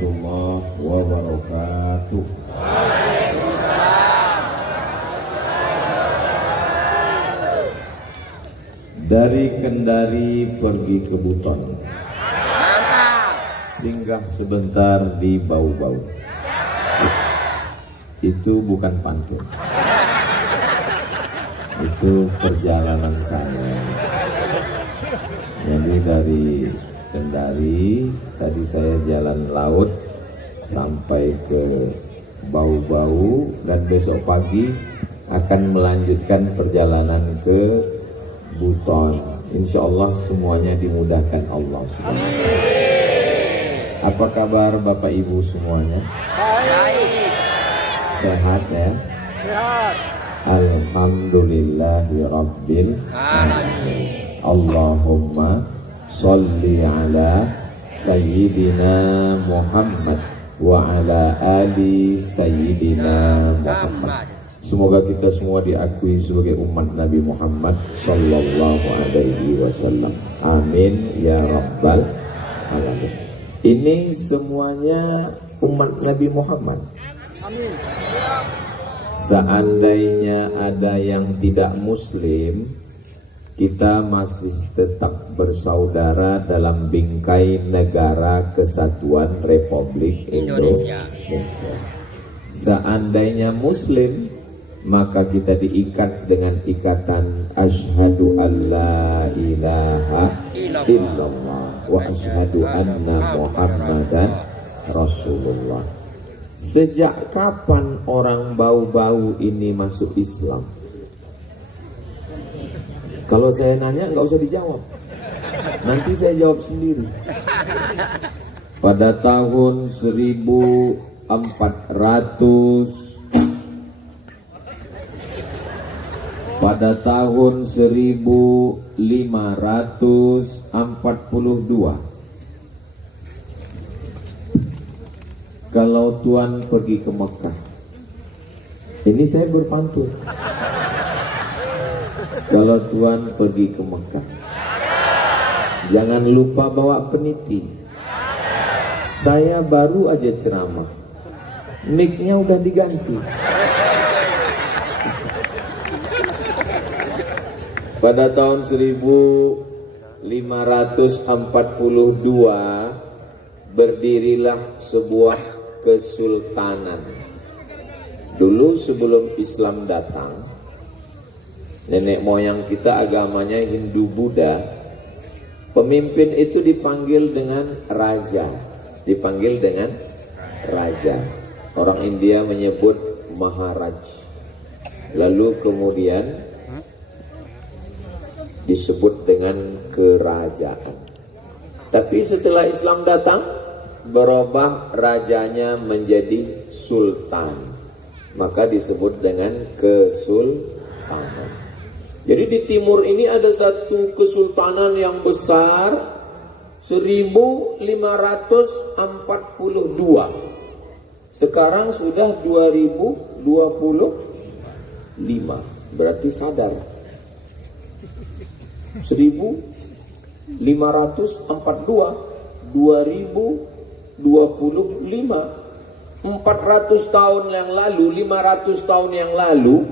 warahmatullahi wabarakatuh. Dari Kendari pergi ke Buton, singgah sebentar di Bau-Bau. Itu bukan pantun, itu perjalanan saya. Jadi dari Kendari tadi saya jalan laut sampai ke Bau-Bau, dan besok pagi akan melanjutkan perjalanan ke Buton. Insya Allah semuanya dimudahkan Allah Subhanahu. Apa kabar Bapak Ibu semuanya? Baik. Sehat ya? Sehat. Alhamdulillahirabbil alamin. Allahumma sholli ala sayyidina Muhammad wa ala ali sayyidina Muhammad. Semoga kita semua diakui sebagai umat Nabi Muhammad sallallahu alaihi wasallam. Amin ya rabbal alamin. Ini semuanya umat Nabi Muhammad. Amin. Seandainya ada yang tidak muslim, kita masih tetap bersaudara dalam bingkai negara kesatuan Republik Indonesia. Seandainya muslim, maka kita diikat dengan ikatan asyhadu alla ilaha illallah wa asyhadu anna muhammadan rasulullah. Sejak kapan orang Bau-Bau ini masuk Islam? Kalau saya nanya nggak usah dijawab, nanti saya jawab sendiri. Pada tahun 1542, kalau Tuhan pergi ke Mekah, ini saya berpantun. Kalau Tuhan pergi ke Mekah, jangan lupa bawa peniti. Saya baru aja ceramah, mic-nya udah diganti. Pada tahun 1542 berdirilah sebuah kesultanan. Dulu sebelum Islam datang, nenek moyang kita agamanya Hindu Buddha. Pemimpin itu dipanggil dengan raja. Dipanggil dengan raja. Orang India menyebut Maharaj. Lalu kemudian disebut dengan kerajaan. Tapi setelah Islam datang, berubah rajanya menjadi sultan. Maka disebut dengan kesultanan. Jadi di timur ini ada satu kesultanan yang besar, 1542. Sekarang sudah 2025. Berarti sadar. 1542, 2025, 400 tahun yang lalu, 500 tahun yang lalu,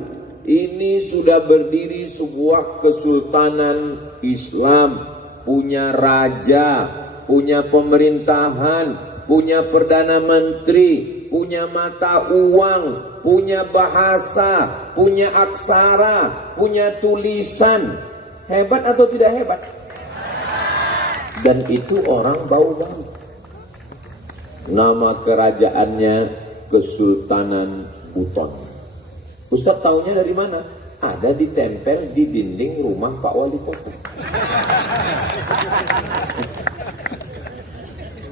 ini sudah berdiri sebuah kesultanan Islam, punya raja, punya pemerintahan, punya perdana menteri, punya mata uang, punya bahasa, punya aksara, punya tulisan. Hebat atau tidak hebat? Dan itu orang Bau-Bau. Nama kerajaannya Kesultanan Buton. Ustaz tahunya dari mana? Ada ditempel di dinding rumah Pak Wali Kota.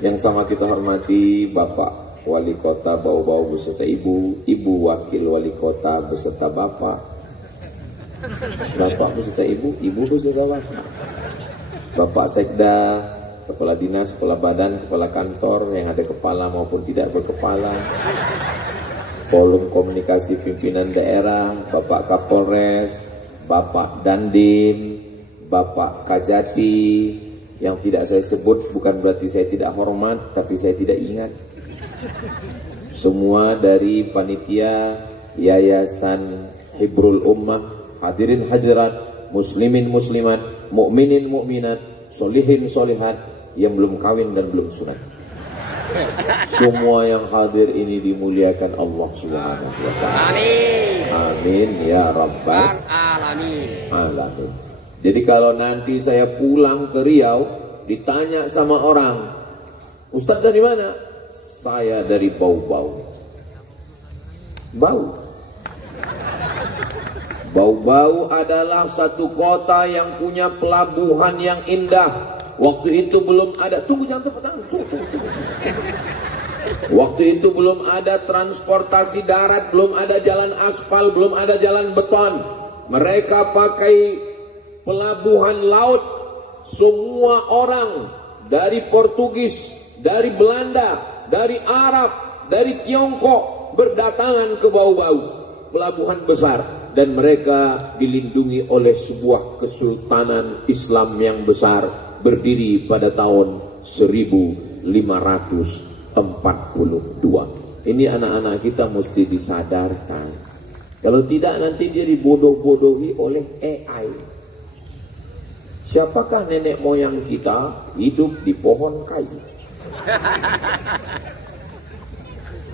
Yang sama kita hormati Bapak Wali Kota Bau-Bau beserta Ibu, Ibu Wakil Wali Kota beserta Bapak, Bapak beserta Ibu, Ibu beserta Bapak, Bapak Sekda, Kepala Dinas, Kepala Badan, Kepala Kantor yang ada kepala maupun tidak berkepala, Forum Komunikasi Pimpinan Daerah, Bapak Kapolres, Bapak Dandim, Bapak Kajati. Yang tidak saya sebut bukan berarti saya tidak hormat, tapi saya tidak ingat. Semua dari panitia Yayasan Hibrul Ummah, hadirin hadirat, muslimin muslimat, mukminin mukminat, solihin solihat yang belum kawin dan belum sunat. Semua yang hadir ini dimuliakan Allah Subhanahu wa taala. Amin. Amin ya rabbal alamin. Jadi kalau nanti saya pulang ke Riau ditanya sama orang, "Ustadz dari mana?" "Saya dari Bau-Bau." Bau-Bau adalah satu kota yang punya pelabuhan yang indah. Waktu itu belum ada, jangan tepuk tangan. Waktu itu belum ada transportasi darat, belum ada jalan aspal, belum ada jalan beton. Mereka pakai pelabuhan laut. Semua orang dari Portugis, dari Belanda, dari Arab, dari Tiongkok berdatangan ke Bau-Bau, pelabuhan besar, dan mereka dilindungi oleh sebuah kesultanan Islam yang besar berdiri pada tahun 1542. Ini anak-anak kita mesti disadarkan. Kalau tidak nanti dia dibodoh-bodohi oleh AI. Siapakah nenek moyang kita hidup di pohon kayu?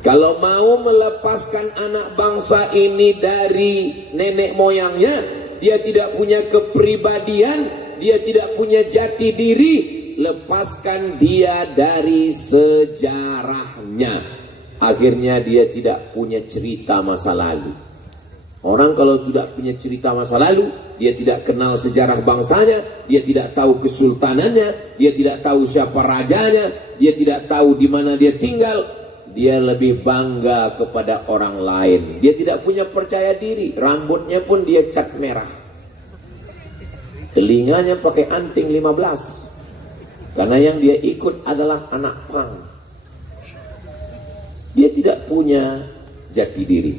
Kalau mau melepaskan anak bangsa ini dari nenek moyangnya, dia tidak punya kepribadian, dia tidak punya jati diri, lepaskan dia dari sejarahnya. Akhirnya dia tidak punya cerita masa lalu. Orang kalau tidak punya cerita masa lalu, dia tidak kenal sejarah bangsanya, dia tidak tahu kesultanannya, dia tidak tahu siapa rajanya, dia tidak tahu di mana dia tinggal. Dia lebih bangga kepada orang lain. Dia tidak punya percaya diri. Rambutnya pun dia cat merah. Telinganya pakai anting 15. Karena yang dia ikut adalah anak pang. Dia tidak punya jati diri.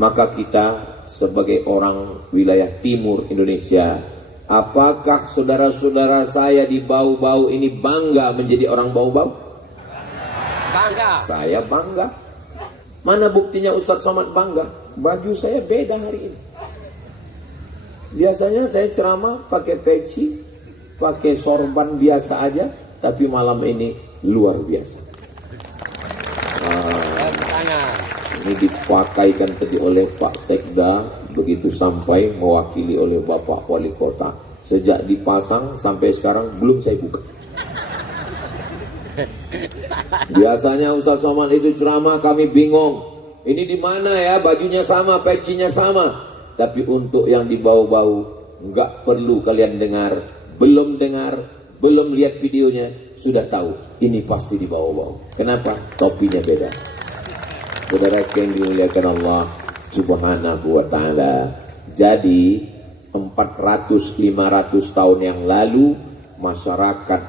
Maka kita sebagai orang wilayah timur Indonesia, apakah saudara-saudara saya di Bau-Bau ini bangga menjadi orang Bau-Bau? Bangga. Saya bangga. Mana buktinya Ustadz Somad bangga? Baju saya beda hari ini. Biasanya saya ceramah pakai peci, pakai sorban biasa aja, tapi malam ini luar biasa. Ini dipakaikan tadi oleh Pak Sekda, begitu sampai mewakili oleh Bapak Wali Kota. Sejak dipasang sampai sekarang belum saya buka. Biasanya Ustadz Somad itu ceramah kami bingung. Ini di mana ya, bajunya sama, pecinya sama. Tapi untuk yang di Bau-Bau nggak perlu kalian dengar, belum lihat videonya, sudah tahu ini pasti di Bau-Bau. Kenapa? Topinya beda. Saudara yang dimuliakan Allah Subhanahu wa taala. Jadi 400-500 tahun yang lalu masyarakat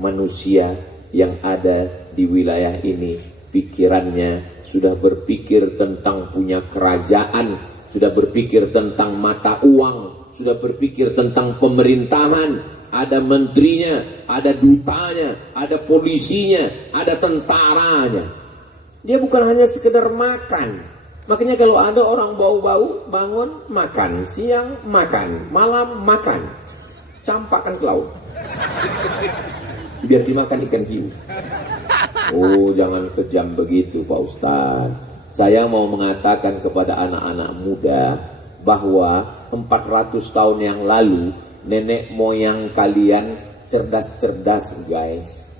manusia yang ada di wilayah ini pikirannya sudah berpikir tentang punya kerajaan, sudah berpikir tentang mata uang, sudah berpikir tentang pemerintahan, ada menterinya, ada dutanya, ada polisinya, ada tentaranya. Dia bukan hanya sekedar makan. Makanya kalau ada orang Bau-Bau bangun makan, siang makan, malam makan, campakkan ke laut biar dimakan ikan hiu. Oh, jangan kejam begitu Pak Ustadz. Saya mau mengatakan kepada anak-anak muda bahwa 400 tahun yang lalu nenek moyang kalian cerdas-cerdas guys.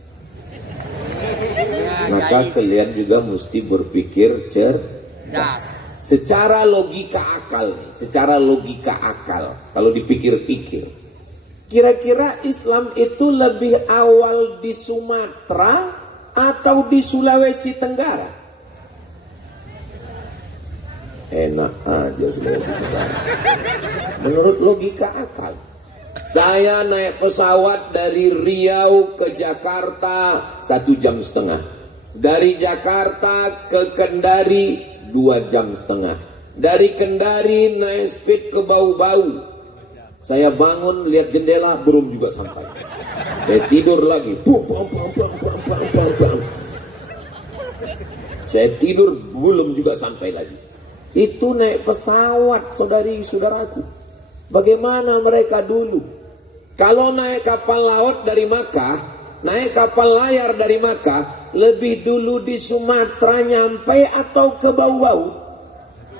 Maka kalian juga mesti berpikir cerdas. Secara logika akal, kalau dipikir-pikir, kira-kira Islam itu lebih awal di Sumatera atau di Sulawesi Tenggara? Enak aja Sulawesi Tenggara. Menurut logika akal. Saya naik pesawat dari Riau ke Jakarta 1,5 jam. Dari Jakarta ke Kendari 2,5 jam. Dari Kendari naik speed ke Bau-Bau. Saya bangun lihat jendela belum juga sampai. Saya tidur lagi. Saya tidur belum juga sampai lagi. Itu naik pesawat, saudari-saudaraku. Bagaimana mereka dulu? Kalau naik kapal laut dari Makkah, naik kapal layar dari Makkah, lebih dulu di Sumatera nyampe atau ke Bau-Bau?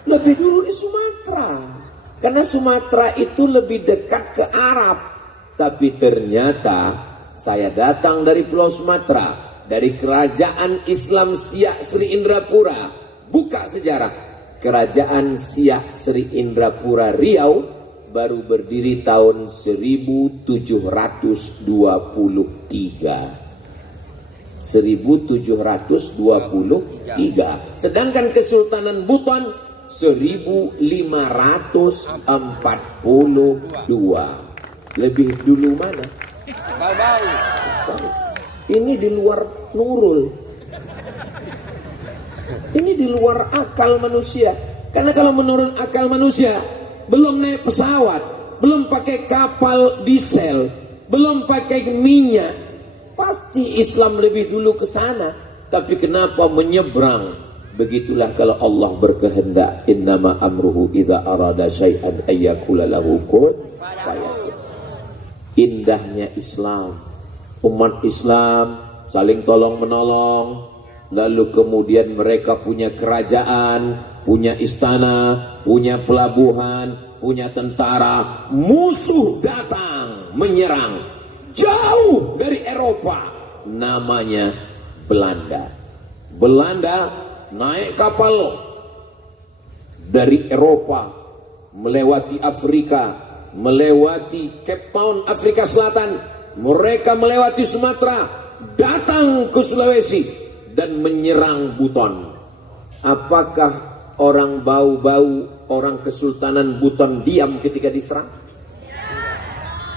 Lebih dulu di Sumatera. Karena Sumatera itu lebih dekat ke Arab. Tapi ternyata saya datang dari Pulau Sumatera, dari Kerajaan Islam Siak Sri Indrapura. Buka sejarah. Kerajaan Siak Sri Indrapura Riau baru berdiri tahun 1723. 1723. Sedangkan Kesultanan Buton 1542. Lebih dulu mana? Bau-bau. Ini di luar nurul. Ini di luar akal manusia. Karena kalau menurut akal manusia, belum naik pesawat, belum pakai kapal diesel, belum pakai minyak, pasti Islam lebih dulu ke sana. Tapi kenapa menyeberang? Begitulah kalau Allah berkehendak. Innama amruhu idza arada syai'an ayyakula lahu kun fayakun. Indahnya Islam, umat Islam saling tolong menolong, lalu kemudian mereka punya kerajaan, punya istana, punya pelabuhan, punya tentara. Musuh datang menyerang jauh dari Eropa, namanya Belanda. Belanda naik kapal dari Eropa melewati Afrika, melewati Cape Town Afrika Selatan, mereka melewati Sumatera, datang ke Sulawesi dan menyerang Buton. Apakah orang Bau-Bau, orang Kesultanan Buton diam ketika diserang?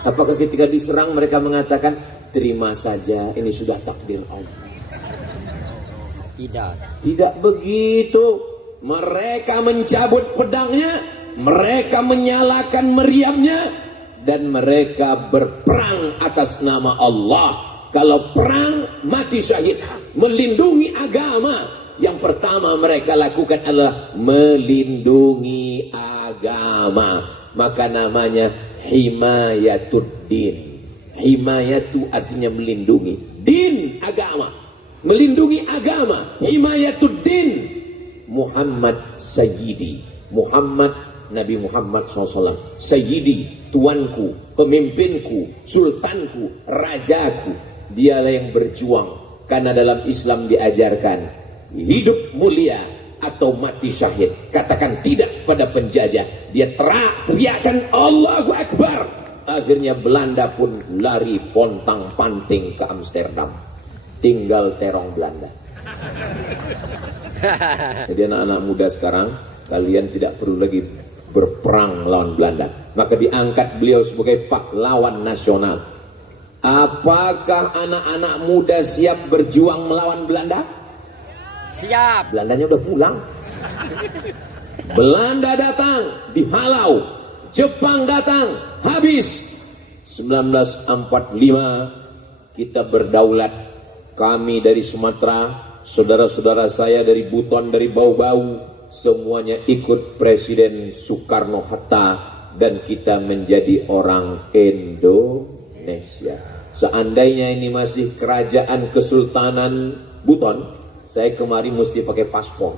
Apakah ketika diserang mereka mengatakan terima saja, ini sudah takdir Allah? Tidak begitu. Mereka mencabut pedangnya, mereka menyalakan meriamnya, dan mereka berperang atas nama Allah. Kalau perang, mati syahid. Melindungi agama, yang pertama mereka lakukan adalah melindungi agama. Maka namanya himayatuddin. Himayatu artinya melindungi. Din, agama. Melindungi agama. Himayatuddin. Muhammad Sayyidi. Muhammad, Nabi Muhammad SAW. Sayyidi, tuanku, pemimpinku, sultanku, rajaku. Dialah yang berjuang. Karena dalam Islam diajarkan hidup mulia atau mati syahid. Katakan tidak pada penjajah. Dia teriakkan Allahu Akbar. Akhirnya Belanda pun lari pontang-panting ke Amsterdam. Tinggal terong Belanda. Jadi anak-anak muda sekarang, kalian tidak perlu lagi berperang melawan Belanda. Maka diangkat beliau sebagai pahlawan nasional. Apakah anak-anak muda siap berjuang melawan Belanda? Siap. Belandanya udah pulang. Belanda datang, dihalau. Jepang datang, habis. 1945 kita berdaulat. Kami dari Sumatera, saudara-saudara saya dari Buton, dari Bau-Bau, semuanya ikut Presiden Soekarno-Hatta, dan kita menjadi orang Indonesia. Seandainya ini masih kerajaan Kesultanan Buton, saya kemari mesti pakai paspor.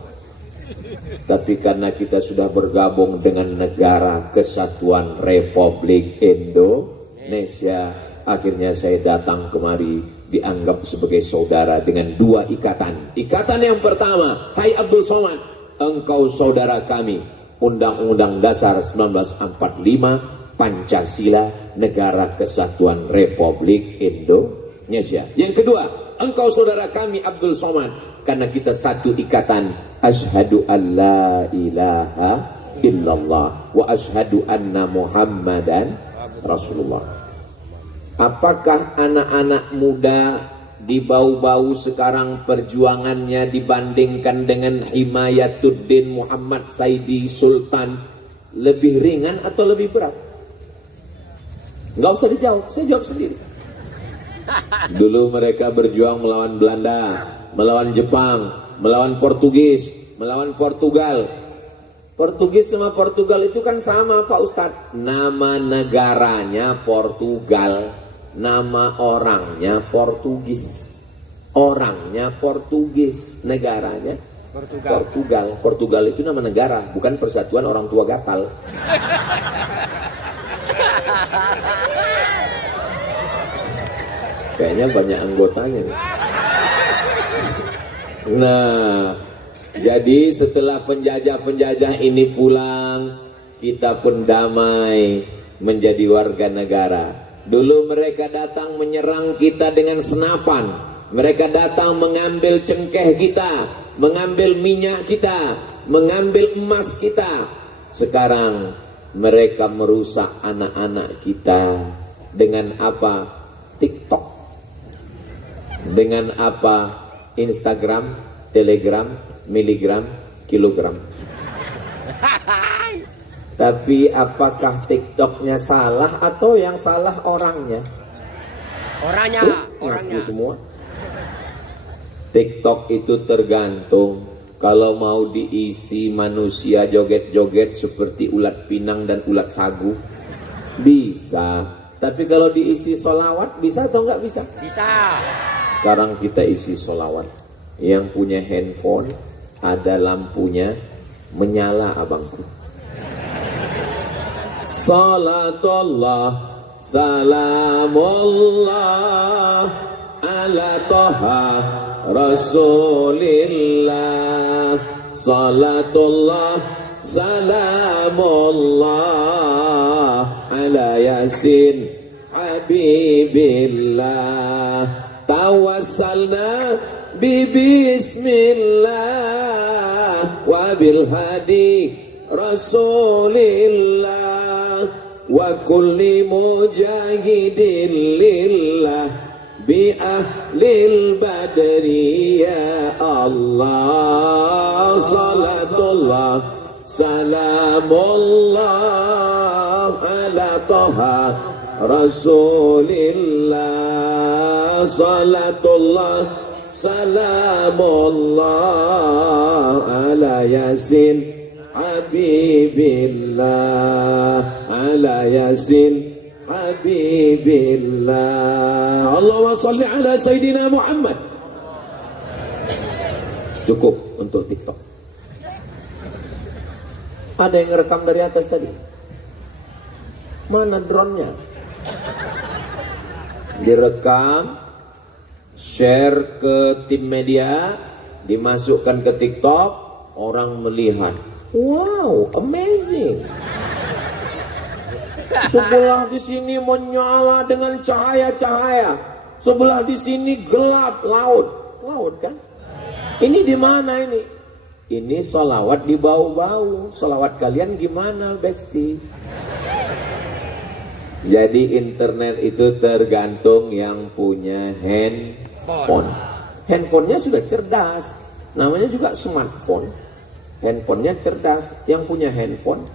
Tapi karena kita sudah bergabung dengan Negara Kesatuan Republik Indonesia, akhirnya saya datang kemari dianggap sebagai saudara dengan dua ikatan. Ikatan yang pertama, hai Abdul Somad, engkau saudara kami. Undang-Undang Dasar 1945, Pancasila, Negara Kesatuan Republik Indonesia. Yang kedua, engkau saudara kami Abdul Somad, karena kita satu ikatan. Asyhadu an la ilaha illallah wa asyhadu anna Muhammadan Rasulullah. Apakah anak-anak muda di Bau-Bau sekarang perjuangannya dibandingkan dengan Himayatuddin Muhammad Saidi Sultan lebih ringan atau lebih berat? Nggak usah dijawab, saya jawab sendiri. Dulu mereka berjuang melawan Belanda, melawan Jepang, melawan Portugis, melawan Portugal. Portugis sama Portugal itu kan sama Pak Ustadz. Nama negaranya Portugal, nama orangnya Portugis. Orangnya Portugis, negaranya Portugal. Portugal itu nama negara, bukan persatuan orang tua gatal. Kayaknya banyak anggotanya nih. Nah, jadi setelah penjajah-penjajah ini pulang, kita pun damai menjadi warga negara. Dulu mereka datang menyerang kita dengan senapan. Mereka datang mengambil cengkeh kita, mengambil minyak kita, mengambil emas kita. Sekarang mereka merusak anak-anak kita dengan apa? TikTok. Dengan apa? Instagram, Telegram, miligram, kilogram. Tapi apakah TikToknya salah atau yang salah orangnya? Orangnya, Ngaku semua. TikTok itu tergantung. Kalau mau diisi manusia joget-joget seperti ulat pinang dan ulat sagu, bisa. Tapi kalau diisi solawat, bisa atau nggak bisa? Bisa. Sekarang kita isi solawat. Yang punya handphone, ada lampunya, menyala abangku. Salatullah, salamullah, ala toha Rasulillah. Salatullah, salamullah, ala Yasin Habibillah. Tawassalna bismillah wa bil hadi Rasulillah wa kulli mujahidin lillah bi ahlil badri ya Allah. Salatullah salamullah ala toha Rasulillah. Salatullah salamullah ala Yasin Habibillah, ala Yasin Habibillah. Allahumma salli ala Sayyidina Muhammad. Cukup untuk TikTok. Ada yang ngerekam dari atas tadi? Mana drone-nya? Direkam, share ke tim media, dimasukkan ke TikTok, orang melihat. Wow, amazing. Sebelah di sini menyala dengan cahaya-cahaya, sebelah di sini gelap, laut kan? Ini di mana ini? Ini salawat di bau-bau. Salawat kalian gimana, Besti? Jadi internet itu tergantung yang punya handphone. Handphonenya sudah cerdas, namanya juga smartphone. Handphonenya cerdas, yang punya handphone.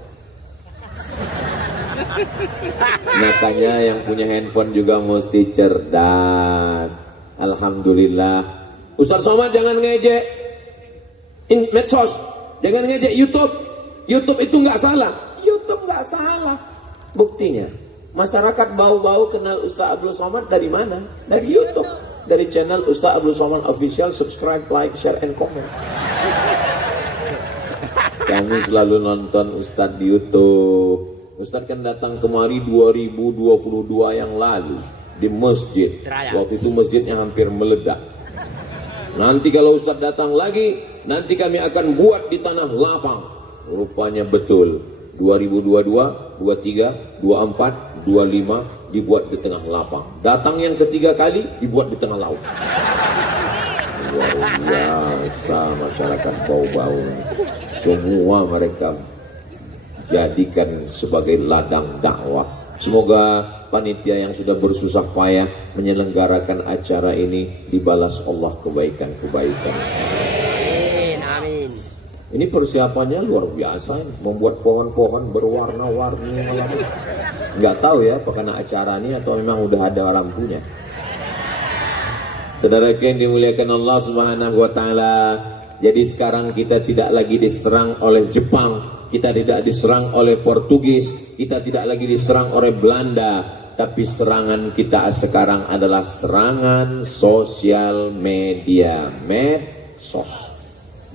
Makanya yang punya handphone juga mesti cerdas. Alhamdulillah. Ustaz Somad jangan ngejek medsos, jangan ngejek YouTube. YouTube itu nggak salah. YouTube nggak salah. Buktinya, masyarakat bau-bau kenal Ustaz Abdul Somad dari mana? Dari YouTube, dari channel Ustaz Abdul Somad Official. Subscribe, like, share, and comment. Kami selalu nonton Ustaz di YouTube. Ustaz kan datang kemari 2022 yang lalu di masjid. Waktu itu masjidnya hampir meledak. Nanti kalau Ustaz datang lagi, nanti kami akan buat di tanah lapang. Rupanya betul. 2022, 23, 24, 25 dibuat di tengah lapang. Datang yang ketiga kali dibuat di tengah laut. Luar biasa masyarakat bau-bau. Semua mereka jadikan sebagai ladang dakwah. Semoga panitia yang sudah bersusah payah menyelenggarakan acara ini dibalas Allah kebaikan-kebaikan. Amin, amin. Ini persiapannya luar biasa, membuat pohon-pohon berwarna-warni malam ini. Nggak tahu ya, apakah acara ini atau memang udah ada lampunya. Saudara yang dimuliakan Allah Subhanahu wa taala, Jadi sekarang kita tidak lagi diserang oleh Jepang, kita tidak diserang oleh Portugis, kita tidak lagi diserang oleh Belanda, tapi serangan kita sekarang adalah serangan sosial media, medsos.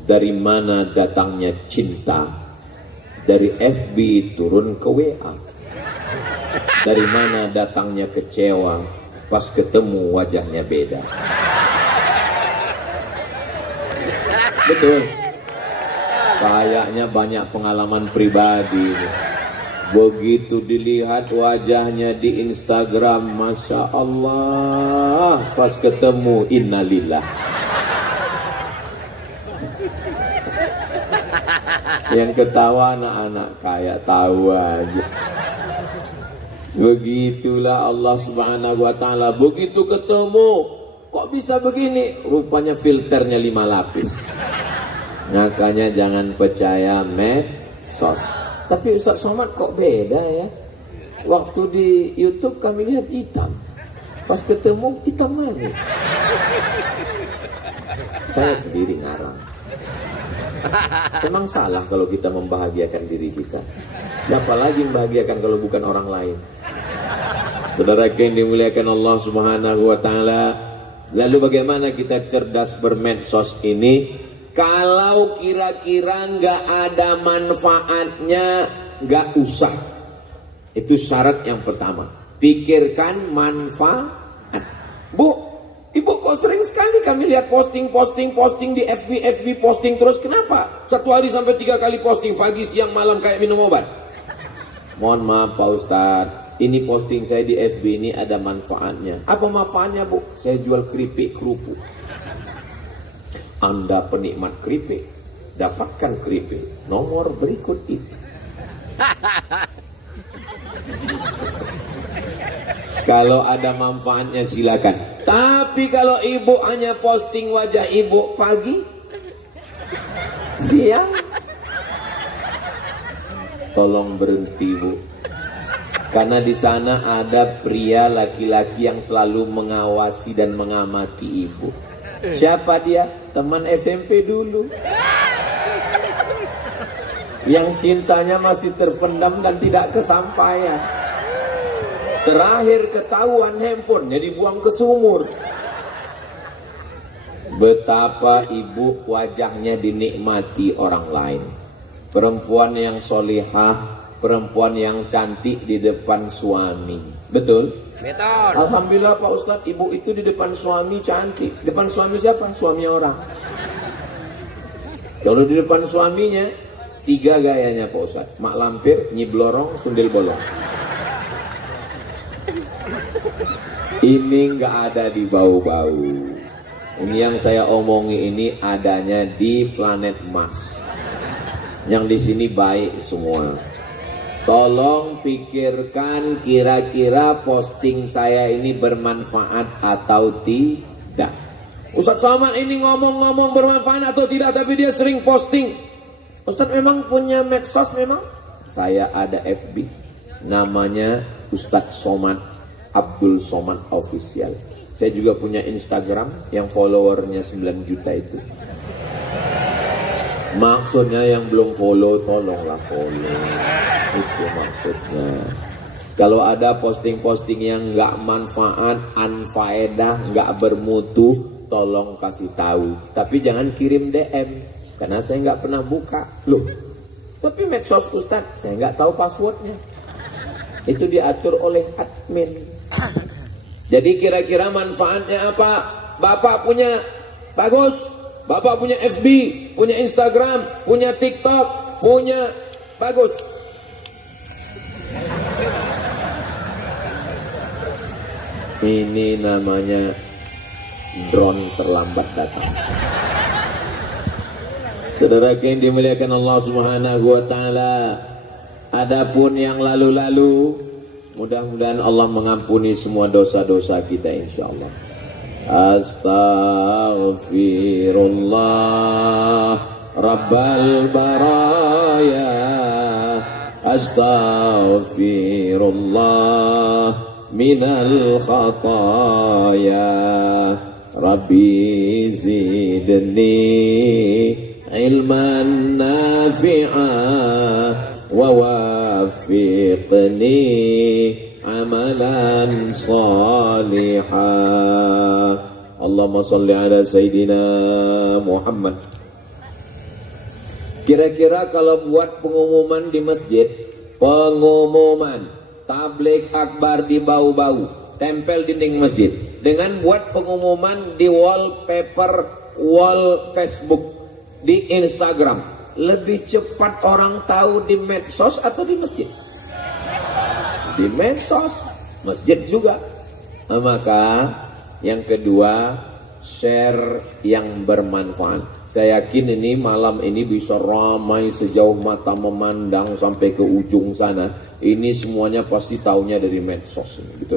Dari mana datangnya cinta? Dari FB turun ke WA. Dari mana datangnya kecewa? Pas ketemu wajahnya beda. Betul. Kayaknya banyak pengalaman pribadi. Begitu dilihat wajahnya di Instagram, Masya Allah. Pas ketemu, innalillah. Yang ketawa anak-anak kayak tahu aja. Begitulah Allah Subhanahu wa ta'ala. Begitu ketemu, kok bisa begini? Rupanya filternya 5 lapis. Makanya jangan percaya medsos. Tapi Ustaz Somad kok beda ya? Waktu di YouTube kami lihat hitam, pas ketemu hitam manis. Saya sendiri ngarang. Emang salah kalau kita membahagiakan diri kita? Siapa lagi membahagiakan kalau bukan orang lain? Saudara yang dimuliakan Allah Subhanahu wa ta'ala, lalu bagaimana kita cerdas bermedsos ini? Kalau kira-kira nggak ada manfaatnya, nggak usah. Itu syarat yang pertama. Pikirkan manfaat. Bu, Ibu kok sering sekali kami lihat posting di FB posting terus, kenapa? 1 hari sampai 3 kali posting, pagi, siang, malam kayak minum obat. Mohon maaf Pak Ustadz, ini posting saya di FB ini ada manfaatnya. Apa manfaatnya Bu? Saya jual keripik kerupuk. Anda penikmat keripik, dapatkan keripik nomor berikut ini. Kalau ada manfaatnya silakan. Tapi kalau ibu hanya posting wajah ibu pagi, siang, tolong berhenti Bu. Karena di sana ada pria laki-laki yang selalu mengawasi dan mengamati ibu. Siapa dia? Teman SMP dulu. Yang cintanya masih terpendam dan tidak kesampaian. Terakhir ketahuan handphonenya dibuang ke sumur. Betapa ibu wajahnya dinikmati orang lain. Perempuan yang solihah, perempuan yang cantik di depan suami. Betul? Betul. Alhamdulillah Pak Ustadz, ibu itu di depan suami cantik. Depan suami siapa? Suami orang. Kalau di depan suaminya, 3 gayanya Pak Ustadz. Mak lampir, nyiblorong, sundel bolong. Ini nggak ada di bau-bau. Ini yang saya omongi ini adanya di planet Mars. Yang di sini baik semua. Tolong pikirkan kira-kira posting saya ini bermanfaat atau tidak. Ustadz Somad ini ngomong-ngomong bermanfaat atau tidak, tapi dia sering posting. Ustadz memang punya medsos memang? Saya ada FB. Namanya Ustadz Somad Abdul Somad Official. Saya juga punya Instagram yang followernya 9 juta itu. Maksudnya yang belum follow, tolonglah follow. Itu maksudnya. Kalau ada posting-posting yang nggak manfaat, anfaedah, nggak bermutu, tolong kasih tahu. Tapi jangan kirim DM, karena saya nggak pernah buka. Loh, tapi medsos Ustadz, saya nggak tahu passwordnya. Itu diatur oleh admin. Jadi kira-kira manfaatnya apa? Bapak punya bagus, Bapak punya FB, punya Instagram, punya TikTok, punya bagus. Ini namanya drone terlambat datang. Saudara yang dimuliakan Allah Subhanahu wa ta'ala, adapun yang lalu-lalu, mudah-mudahan Allah mengampuni semua dosa-dosa kita insyaallah. Astaghfirullah Rabbal baraya, astaghfirullah minal khataya, Rabbi zidni ilman nafi'a wa wafiqni amalan salihah. Allahumma salli ala Sayyidina Muhammad. Kira-kira kalau buat pengumuman di masjid, pengumuman tabligh akbar di bau-bau, tempel dinding masjid, dengan buat pengumuman di wallpaper wall Facebook, di Instagram, lebih cepat orang tahu di medsos atau di masjid? Di medsos, masjid juga. Maka yang kedua, share yang bermanfaat. Saya yakin ini malam ini bisa ramai sejauh mata memandang sampai ke ujung sana. Ini semuanya pasti taunya dari medsos, gitu.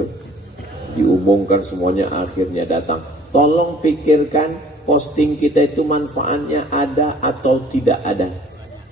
Diumumkan semuanya akhirnya datang. Tolong pikirkan posting kita itu manfaatnya ada atau tidak ada.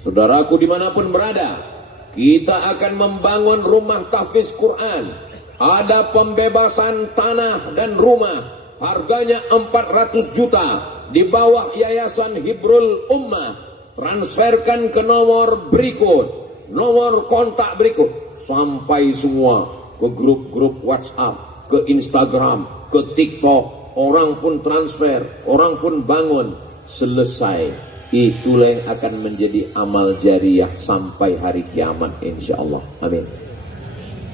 Saudaraku dimanapun berada, kita akan membangun rumah tahfiz Quran. Ada pembebasan tanah dan rumah, harganya 400 juta di bawah Yayasan Hibrul Ummah. Transferkan ke nomor berikut, nomor kontak berikut, sampai semua ke grup-grup WhatsApp, ke Instagram, ke TikTok. Orang pun transfer, orang pun bangun. Selesai. Itulah yang akan menjadi amal jariah sampai hari kiamat, insyaallah. Amin.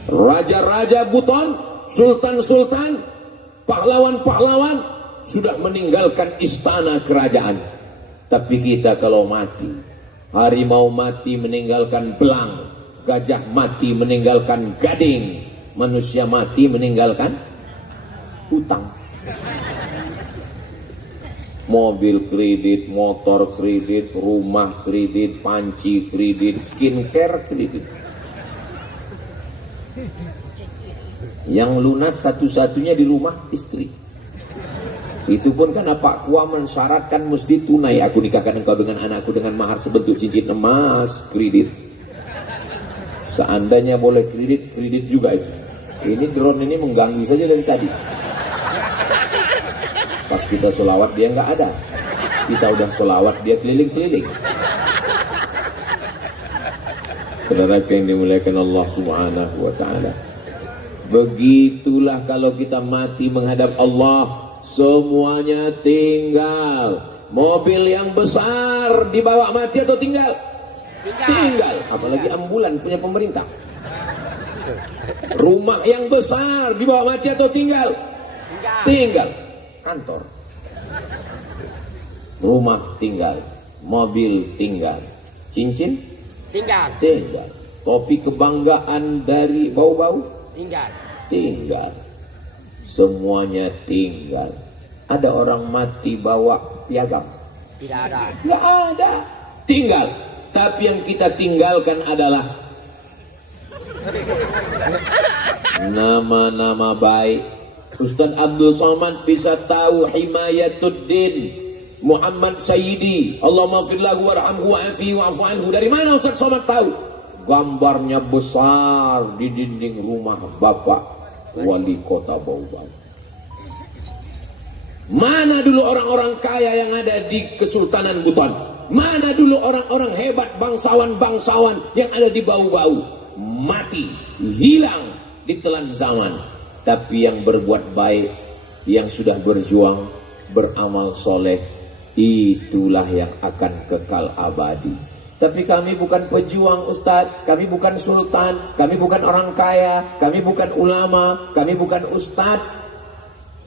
Raja-raja Buton, sultan-sultan, pahlawan-pahlawan sudah meninggalkan istana kerajaan. Tapi kita kalau mati, harimau mati meninggalkan belang, gajah mati meninggalkan gading, manusia mati meninggalkan hutang. Mobil kredit, motor kredit, rumah kredit, panci kredit, skincare kredit. Yang lunas satu-satunya di rumah istri. Itu pun karena Pak Kua mensyaratkan mesti tunai. Aku nikahkan engkau dengan anakku dengan mahar sebentuk cincin emas, kredit. Seandainya boleh kredit, kredit juga itu. Ini drone ini mengganggu saja dari tadi. Pas kita selawat dia nggak ada. Kita udah selawat dia keliling-keliling. Saudara yang dimuliakan Allah Subhanahu wa ta'ala. Begitulah kalau kita mati menghadap Allah, semuanya tinggal. Mobil yang besar dibawa mati atau tinggal? Tinggal. Apalagi ambulan punya pemerintah. Rumah yang besar dibawa mati atau tinggal? Tinggal. Kantor. Rumah tinggal. Mobil tinggal. Cincin? Tinggal. Tinggal. Topi kebanggaan dari bau-bau? Tinggal. Tinggal. Semuanya tinggal. Ada orang mati bawa piagam? Tidak ada. Tidak ada. Tinggal. Tapi yang kita tinggalkan adalah nama-nama baik. Ustaz Abdul Somad bisa tahu Himayatuddin Muhammad Sayyidi, Allahumma firlahu warhamhu wa'afihi wa'afu anhu. Dari mana Ustaz Somad tahu? Gambarnya besar di dinding rumah Bapak Wali Kota Bau-Bau. Mana dulu orang-orang kaya yang ada di Kesultanan Buton? Mana dulu orang-orang hebat, bangsawan-bangsawan yang ada di Bau-Bau? Mati, hilang, ditelan zaman. Tapi yang berbuat baik, yang sudah berjuang, beramal soleh, itulah yang akan kekal abadi. Tapi kami bukan pejuang Ustadz, kami bukan sultan, kami bukan orang kaya, kami bukan ulama, kami bukan ustadz.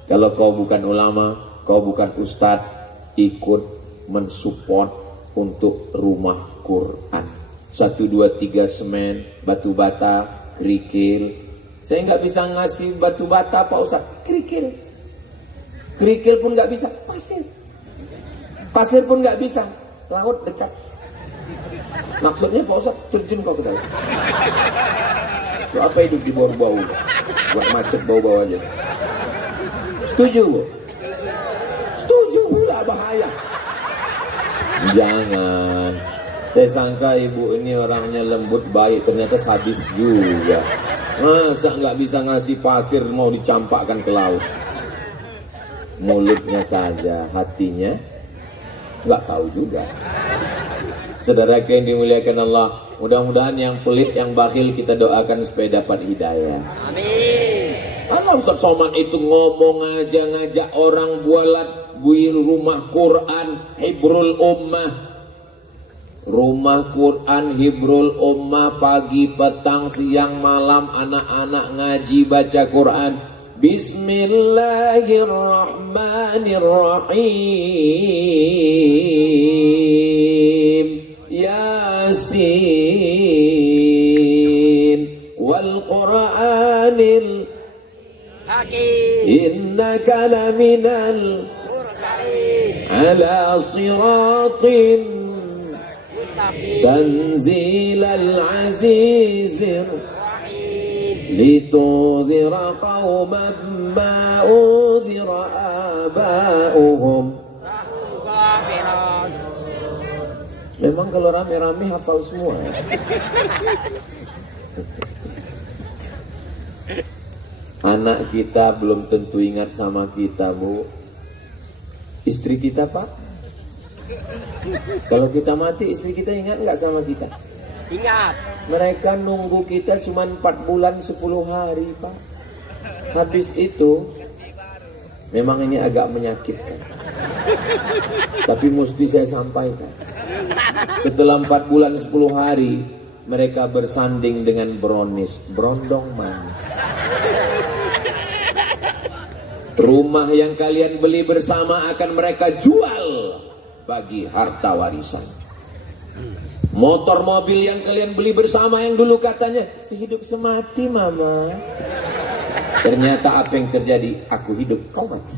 Kalau kau bukan ulama, kau bukan ustadz, ikut mensupport untuk rumah Quran. 1, 2, 3 semen, batu bata, kerikil. Saya nggak bisa ngasih batu bata Pak Ustadz, kerikil. Kerikil pun nggak bisa, pasir. Pasir pun nggak bisa, laut dekat. Maksudnya Pak Ustadz terjun kau ke dalam. Itu apa hidup di bau-bau? Buat macet bau-bau aja. Setuju Bu? Setuju pula, bahaya. Jangan. Saya sangka ibu ini orangnya lembut baik, ternyata sadis juga. Masa nggak bisa ngasih pasir mau dicampakkan ke laut? Mulutnya saja, hatinya nggak tahu juga. Saudara yang dimuliakan Allah, mudah-mudahan yang pelit, yang bakhil kita doakan supaya dapat hidayah. Amin. Kalau Ustaz Somad itu ngomong aja, ngajak orang buat rumah Quran, Hibrul Ummah. Rumah Quran, Hibrul Ummah, pagi, petang, siang, malam, anak-anak ngaji baca Quran. Bismillahirrahmanirrahim. Yasin wal Qur'anil Hakim. innaka laminal Mursalin. ala siratin Mustaqim. tanzilal azizir Rahim. litudhira qauman ma udhira aba'uhum. Rahul ghafiran. Memang kalau rame-rame hafal semua ya? Anak kita belum tentu ingat sama kita, Bu. Istri kita, Pak. Kalau kita mati, istri kita ingat nggak sama kita? Ingat. Mereka nunggu kita cuma 4 bulan 10 hari, Pak. Habis itu, memang ini agak menyakitkan. Tapi mesti saya sampaikan. Setelah 4 bulan 10 hari, mereka bersanding dengan berondong manis. Rumah yang kalian beli bersama akan mereka jual bagi harta warisan. Motor mobil yang kalian beli bersama yang dulu katanya sehidup semati mama, ternyata apa yang terjadi? Aku hidup, kau mati.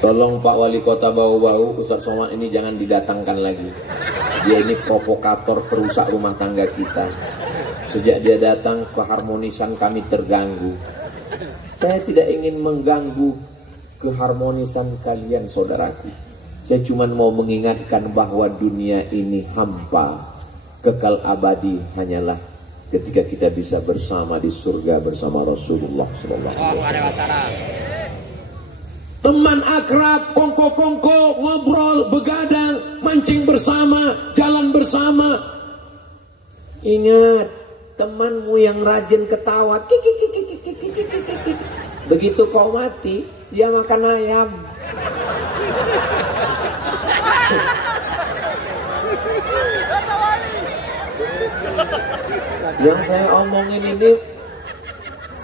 Tolong Pak Wali Kota Bau-Bau, Ustaz Somad ini jangan didatangkan lagi. Dia ini provokator, perusak rumah tangga kita. Sejak dia datang, keharmonisan kami terganggu. Saya tidak ingin mengganggu keharmonisan kalian, saudaraku. Saya cuma mau mengingatkan bahwa dunia ini hampa. Kekal abadi hanyalah ketika kita bisa bersama di surga bersama Rasulullah SAW. Teman akrab, kongko-kongko, ngobrol, begadang, mancing bersama, jalan bersama. Ingat, temanmu yang rajin ketawa, kikik. Begitu kau mati, dia makan ayam. Yang saya omongin ini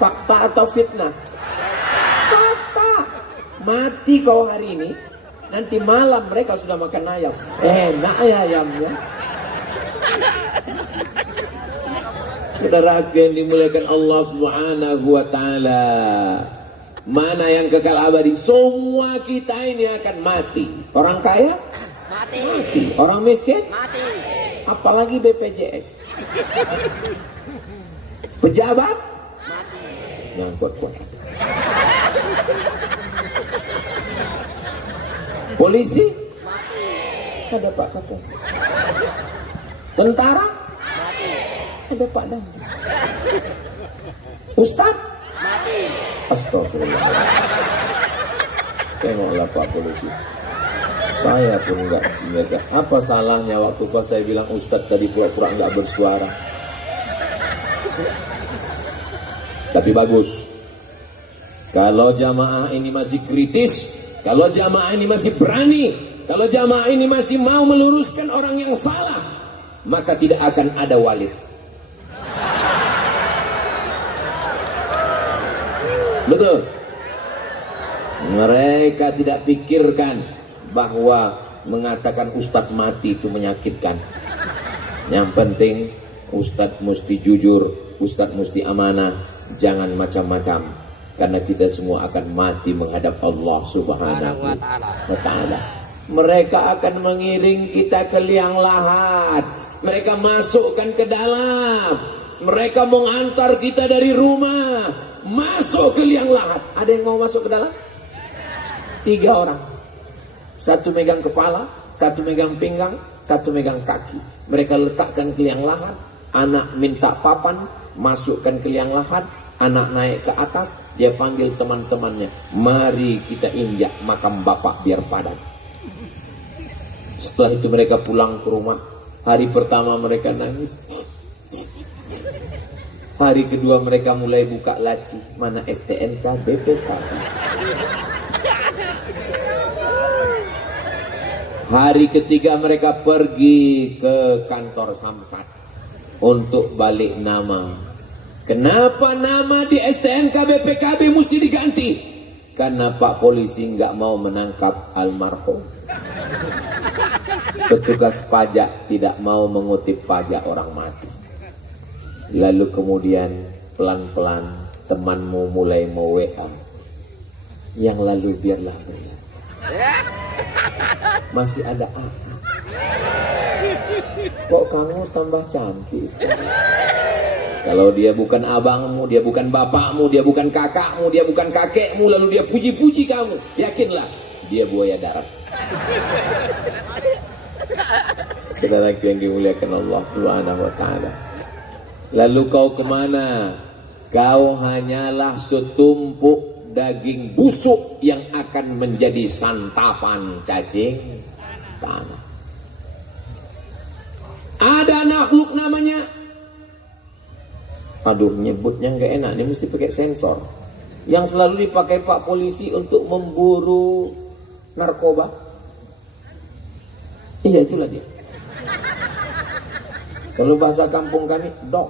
fakta atau fitnah? Mati kau hari ini, nanti malam mereka sudah makan ayam. Enak ya ayamnya. Saudara yang dimuliakan Allah Subhanahu wa taala. Mana yang kekal abadi? Semua kita ini akan mati. Orang kaya mati. Orang miskin Mati. apalagi BPJS. Pejabat Mati. yang kuat-kuat. Polisi Mati. ada Pak Kapolri. Tentara Mati. ada Pak Dam. Ustadz Mati. astagfirullah. Tengoklah Pak Polisi. Saya pun enggak ingat. Apa salahnya waktu pas saya bilang Ustadz tadi pura-pura enggak bersuara. Tapi bagus. Kalau jamaah ini masih kritis, kalau jamaah ini masih berani, kalau jamaah ini masih mau meluruskan orang yang salah, maka tidak akan ada walid. Betul. Mereka tidak pikirkan bahwa mengatakan Ustadz mati itu menyakitkan. Yang penting Ustadz mesti jujur, Ustadz mesti amanah, jangan macam-macam. Karena kita semua akan mati menghadap Allah Subhanahu wa ta'ala. Mereka akan mengiring kita ke liang lahat. Mereka masukkan ke dalam. Mereka mengantar kita dari rumah masuk ke liang lahat. Ada yang mau masuk ke dalam? 3 orang. 1 megang kepala, 1 megang pinggang, 1 megang kaki. Mereka letakkan ke liang lahat. Anak minta papan, masukkan ke liang lahat. Anak naik ke atas, dia panggil teman-temannya, mari kita injak makam bapak biar padat. Setelah itu mereka pulang ke rumah. Hari pertama mereka nangis. Hari kedua mereka mulai buka laci. Mana STNK, BPKB. Hari ketiga mereka pergi ke kantor Samsat untuk balik nama. Kenapa nama di STNK BPKB mesti diganti? Karena Pak Polisi nggak mau menangkap almarhum. Petugas pajak tidak mau mengutip pajak orang mati. Lalu kemudian pelan-pelan temanmu mulai mau WA. Yang lalu biarlah berlalu. Masih ada apa? Kok kamu tambah cantik sekarang? Kalau dia bukan abangmu, dia bukan bapakmu, dia bukan kakakmu, dia bukan kakekmu, lalu dia puji-puji kamu, yakinlah dia buaya darat. Saudara yang dimuliakan Allah Subhanahu wa ta'ala. Lalu kau kemana? Kau hanyalah setumpuk daging busuk yang akan menjadi santapan cacing tanah. Ada makhluk namanya, aduh nyebutnya nggak enak, ini mesti pakai sensor, yang selalu dipakai Pak Polisi untuk memburu narkoba. Iya, itulah dia. Kalau bahasa kampung kami, dog.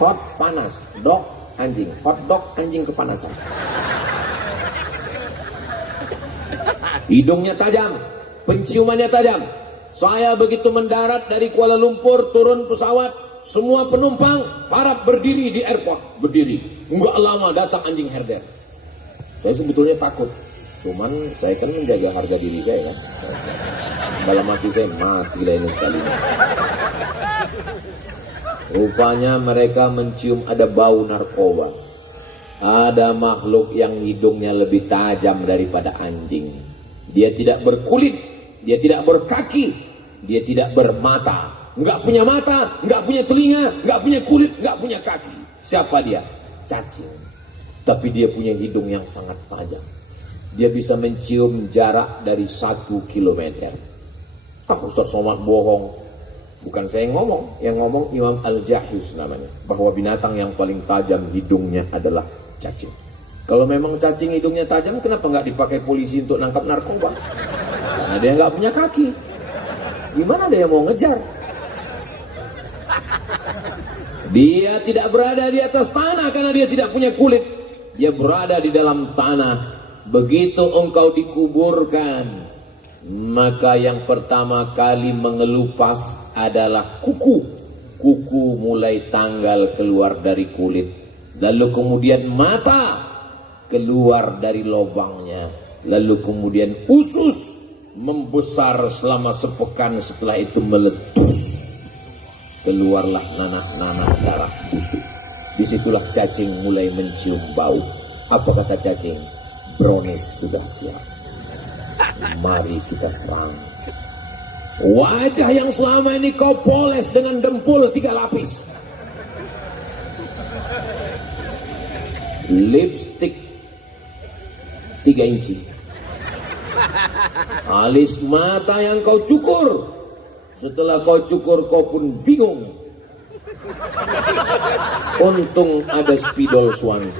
Hot, panas, dog, anjing. Hot dog, anjing kepanasan. Hidungnya tajam, penciumannya tajam. Saya begitu mendarat dari Kuala Lumpur, turun pesawat, semua penumpang harap berdiri di airport. Berdiri. Enggak lama datang anjing herder. Saya sebetulnya takut, cuman saya kan menjaga harga diri saya kan. Dalam hati saya, matilah ini sekali. Rupanya mereka mencium ada bau narkoba. Ada makhluk yang hidungnya lebih tajam daripada anjing. Dia tidak berkulit, dia tidak berkaki, dia tidak bermata. Enggak punya mata, enggak punya telinga, enggak punya kulit, enggak punya kaki. Siapa dia? Cacing. Tapi dia punya hidung yang sangat tajam. Dia bisa mencium jarak dari 1 kilometer. Ustaz Somad bohong. Bukan saya yang ngomong Imam Al-Jahiz namanya. Bahwa binatang yang paling tajam hidungnya adalah cacing. Kalau memang cacing hidungnya tajam, kenapa nggak dipakai polisi untuk nangkap narkoba? Karena dia nggak punya kaki. Gimana dia mau ngejar? Dia tidak berada di atas tanah karena dia tidak punya kulit. Dia berada di dalam tanah. Begitu engkau dikuburkan, maka yang pertama kali mengelupas adalah kuku. Kuku mulai tanggal keluar dari kulit. Lalu kemudian mata keluar dari lubangnya. Lalu kemudian usus membesar selama sepekan, setelah itu meletus. Keluarlah nanah-nanah darah busuk. Disitulah cacing mulai mencium bau. Apa kata cacing? Brownies sudah siap. Mari kita serang. Wajah yang selama ini kau poles dengan dempul 3 lapis. Lipstick 3 inci. Alis mata yang kau cukur. Setelah kau cukur kau pun bingung. Untung ada spidol suami.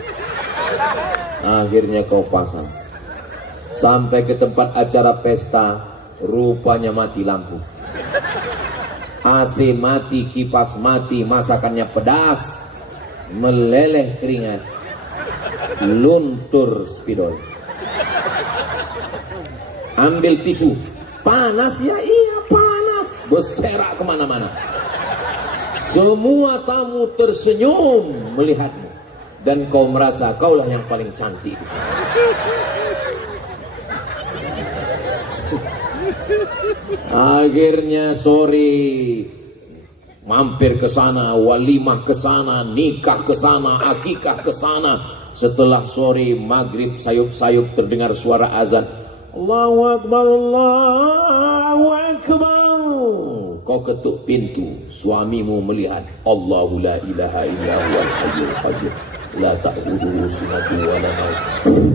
Akhirnya kau pasang. Sampai ke tempat acara pesta, rupanya mati lampu. AC mati, kipas mati, masakannya pedas, meleleh keringat, luntur spidol. Ambil tisu, panas ya, iya panas, berserak kemana-mana. Semua tamu tersenyum melihatmu, dan kau merasa kaulah yang paling cantik di sana. Akhirnya sore mampir ke sana, walimah ke sana, nikah ke sana, akikah ke sana. Setelah sore maghrib sayup-sayup terdengar suara azan. Allahu Akbar, Allahu Akbar. Kau ketuk pintu, suamimu melihat. Allahu la ilaha illa huwal hayyul qayyum la ta'khudhuhu sinatun wa la naum.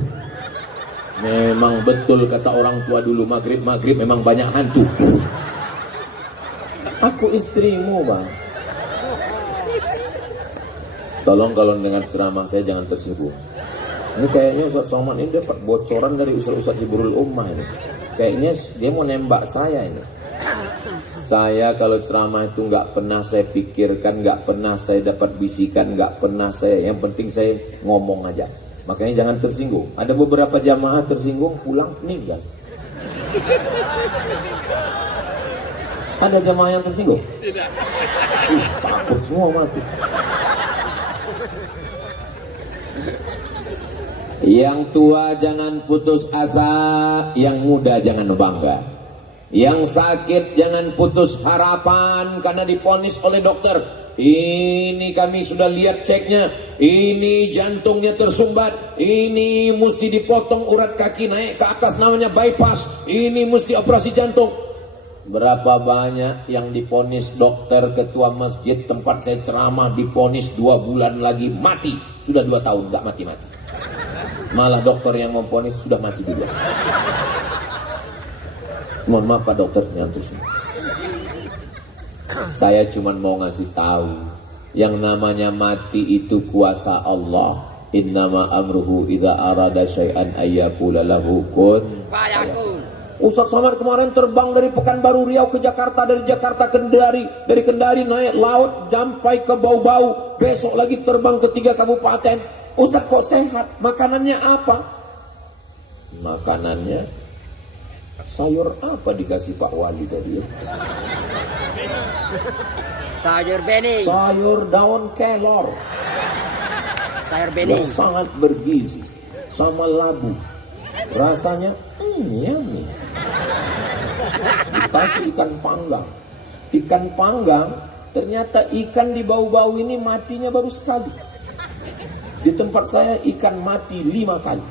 Memang betul kata orang tua dulu, maghrib memang banyak hantu. Aku istrimu, Bang. Tolong kalau dengar ceramah saya jangan tersinggung. Ini kayaknya Ustaz Somad ini dapat bocoran dari Ustaz Hibrul Ummah ini. Kayaknya dia mau nembak saya ini. Saya kalau ceramah itu nggak pernah saya pikirkan, nggak pernah saya dapat bisikan, nggak pernah saya. Yang penting saya ngomong aja. Makanya jangan tersinggung. Ada beberapa jamaah tersinggung pulang meninggal. Ada jamaah yang tersinggung? Tidak. Takut semua mati. Yang tua jangan putus asa, yang muda jangan bangga. Yang sakit jangan putus harapan karena diponis oleh dokter. Ini kami sudah lihat ceknya, ini jantungnya tersumbat, ini mesti dipotong urat kaki naik ke atas namanya bypass, ini mesti operasi jantung. Berapa banyak yang diponis dokter, ketua masjid tempat saya ceramah diponis 2 bulan lagi mati. Sudah 2 tahun gak mati-mati. Malah dokter yang memponis sudah mati juga. Mohon maaf Pak dokter, nyantus. Saya cuma mau ngasih tahu, yang namanya mati itu kuasa Allah. Innama amruhu idza arada syai'an ayyaqula lahu kun fayakun. Ustaz Somad kemarin terbang dari Pekanbaru Riau ke Jakarta, dari Jakarta Kendari, dari Kendari naik laut sampai ke Bau-Bau, besok lagi terbang ke 3 kabupaten. Ustaz kok sehat? Makanannya apa? Makanannya sayur apa dikasih Pak Wali tadi ya? Sayur bening. Sayur daun kelor. Sayur bening. Yang sangat bergizi. Sama labu. Rasanya yummy. Dikasih ikan panggang. Ikan panggang, ternyata ikan di Bau-Bau ini matinya baru sekali. Di tempat saya ikan mati 5 kali.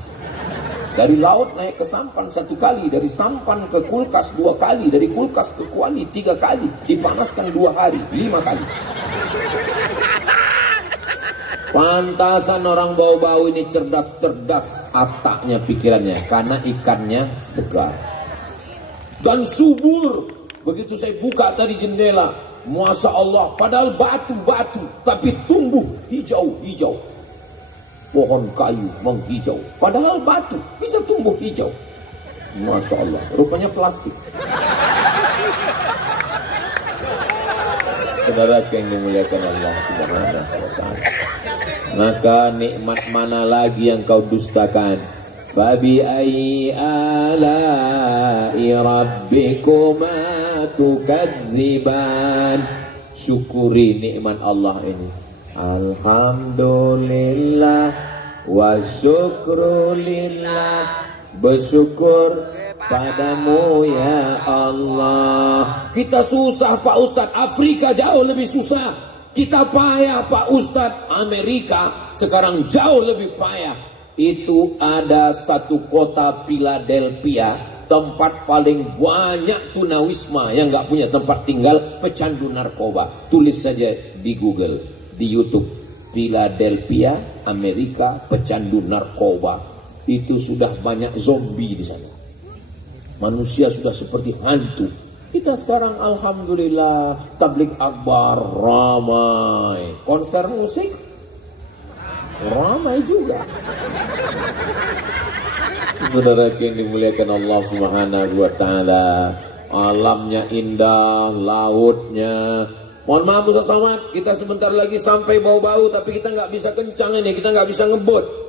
Dari laut naik ke sampan 1 kali, dari sampan ke kulkas 2 kali, dari kulkas ke kuali 3 kali, dipanaskan 2 hari, 5 kali. Pantasan orang Bau-Bau ini cerdas-cerdas otaknya, pikirannya, karena ikannya segar dan subur. Begitu saya buka tadi jendela, Masya Allah, padahal batu-batu tapi tumbuh hijau-hijau. Pohon kayu menghijau, padahal batu bisa tumbuh hijau. Masya Allah, rupanya plastik. Saudara yang dimuliakan Allah Subhanahu wa Ta'ala, maka nikmat mana lagi yang kau dustakan? Fabi ayyi ala'i rabbikuma tukadziban. Syukuri nikmat Allah ini. Alhamdulillah wa syukrulillah. Bersyukur padamu ya Allah. Kita susah Pak Ustadz, Afrika jauh lebih susah. Kita payah Pak Ustadz, Amerika sekarang jauh lebih payah. Itu ada satu kota Philadelphia, tempat paling banyak tunawisma yang gak punya tempat tinggal, pecandu narkoba. Tulis saja di Google, di YouTube, Philadelphia, Amerika, pecandu narkoba. Itu sudah banyak zombie di sana. Manusia sudah seperti hantu. Kita sekarang alhamdulillah tablik akbar ramai, konser musik ramai juga. Saudara yang dimuliakan Allah Subhanahu wa Ta'ala, alamnya indah, lautnya. Mohon maaf Ustaz Somad, kita sebentar lagi sampai Bau-Bau, tapi kita nggak bisa kencang ini, kita nggak bisa ngebut.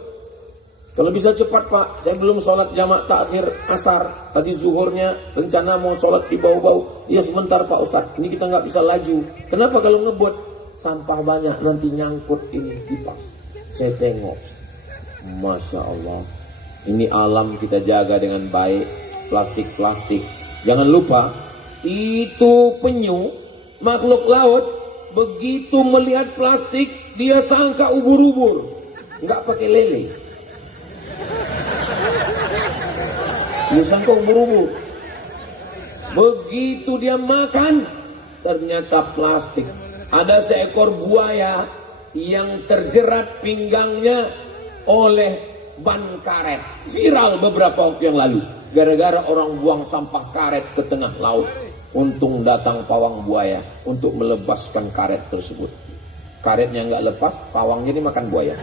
Kalau bisa cepat Pak, saya belum sholat jamak takhir asar. Tadi zuhurnya rencana mau sholat di Bau-Bau. Ya sebentar Pak Ustadz, ini kita nggak bisa laju. Kenapa kalau ngebut? Sampah banyak, nanti nyangkut ini kipas. Saya tengok, Masya Allah, ini alam kita jaga dengan baik. Plastik-plastik, jangan lupa, itu penyu, makhluk laut, begitu melihat plastik, dia sangka ubur-ubur, nggak pakai lele. Dia sangka ubur-ubur. Begitu dia makan, ternyata plastik. Ada seekor buaya yang terjerat pinggangnya oleh ban karet. Viral beberapa waktu yang lalu. Gara-gara orang buang sampah karet ke tengah laut. Untung datang pawang buaya untuk melepaskan karet tersebut. Karetnya nggak lepas, pawangnya ini makan buaya.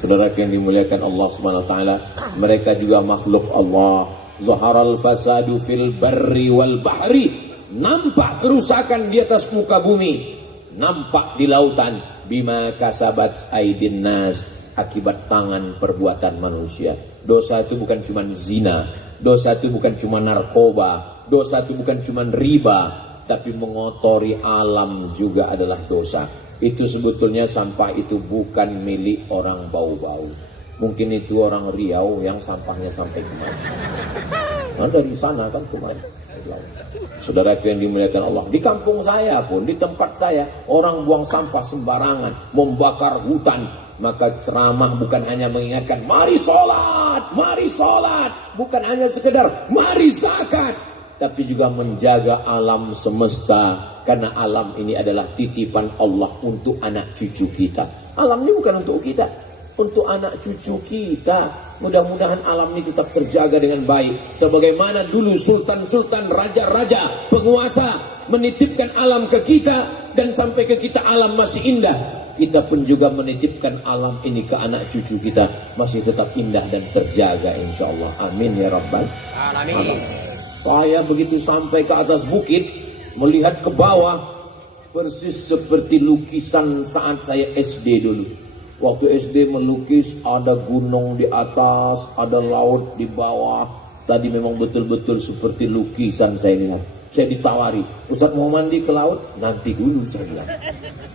Saudara yang dimuliakan Allah Subhanahu wa taala, mereka juga makhluk Allah. Zaharal fasadu fil barri wal bahri. Nampak kerusakan di atas muka bumi, nampak di lautan. Bima kasabat aidin nas, akibat tangan perbuatan manusia. Dosa itu bukan cuma zina, dosa itu bukan cuma narkoba, dosa itu bukan cuma riba, tapi mengotori alam juga adalah dosa. Itu sebetulnya sampah itu bukan milik orang bau-bau. Mungkin itu orang Riau yang sampahnya sampai kemana. Nah, dari sana kan kemana. Saudara yang dimuliakan Allah, di kampung saya pun, di tempat saya, orang buang sampah sembarangan, membakar hutan. Maka ceramah bukan hanya mengingatkan, mari sholat, bukan hanya sekedar mari zakat, tapi juga menjaga alam semesta, karena alam ini adalah titipan Allah untuk anak cucu kita. Alam ini bukan untuk kita, untuk anak cucu kita. Mudah-mudahan alam ini tetap terjaga dengan baik, sebagaimana dulu sultan-sultan, raja-raja, penguasa menitipkan alam ke kita, dan sampai ke kita alam masih indah. Kita pun juga menitipkan alam ini ke anak cucu kita, masih tetap indah dan terjaga insya Allah. Amin ya rabbal alamin. Saya begitu sampai ke atas bukit, melihat ke bawah, persis seperti lukisan saat saya SD dulu. Waktu SD melukis, ada gunung di atas, ada laut di bawah. Tadi memang betul-betul seperti lukisan saya lihat. Saya ditawari, Ustadz mau mandi ke laut? Nanti dulu, saya bilang.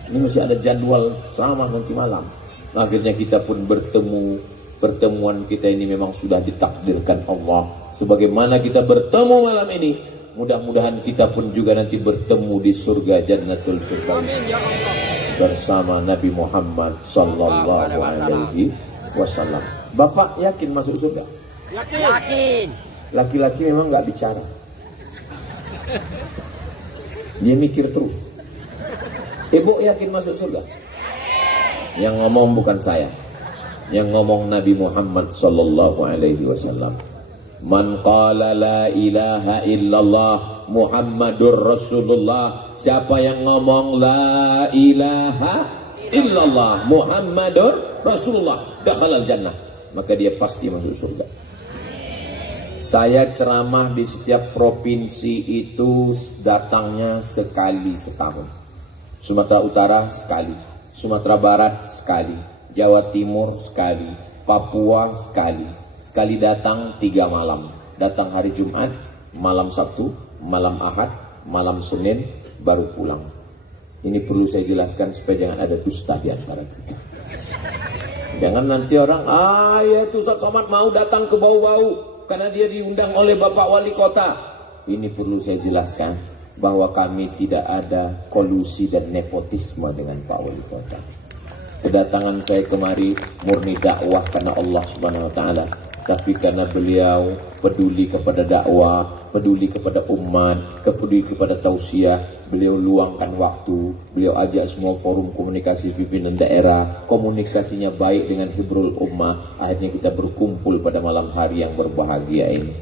Ini masih ada jadwal ceramah nanti malam. Akhirnya kita pun bertemu. Pertemuan kita ini memang sudah ditakdirkan Allah. Sebagaimana kita bertemu malam ini, mudah-mudahan kita pun juga nanti bertemu di surga Jannatul Firdaus bersama Nabi Muhammad sallallahu alaihi wasallam. Bapak yakin masuk surga? Yakin. Laki-laki memang nggak bicara. Dia mikir terus. Ibu yakin masuk surga? Yang ngomong bukan saya, yang ngomong Nabi Muhammad sallallahu alaihi wasallam. Man qala la ilaha illallah Muhammadur Rasulullah. Siapa yang ngomong la ilaha illallah Muhammadur Rasulullah, dakhalal jannah, maka dia pasti masuk surga. Saya ceramah di setiap provinsi itu datangnya sekali setahun. Sumatera Utara sekali, Sumatera Barat sekali, Jawa Timur sekali, Papua sekali. Sekali datang 3 malam. Datang hari Jumat, malam Sabtu, malam Ahad, malam Senin, baru pulang. Ini perlu saya jelaskan supaya jangan ada dusta di antara kita. Jangan nanti orang, ya itu Ustaz Somad mau datang ke bau-bau karena dia diundang oleh Bapak Wali Kota. Ini perlu saya jelaskan bahwa kami tidak ada kolusi dan nepotisme dengan Pak Wali Kota. Kedatangan saya kemari murni dakwah karena Allah Subhanahu wa taala, tapi karena beliau peduli kepada dakwah, peduli kepada umat, peduli kepada tausiah. Beliau luangkan waktu, beliau ajak semua forum komunikasi pimpinan daerah, komunikasinya baik dengan hibrul ummah. Akhirnya kita berkumpul pada malam hari yang berbahagia ini.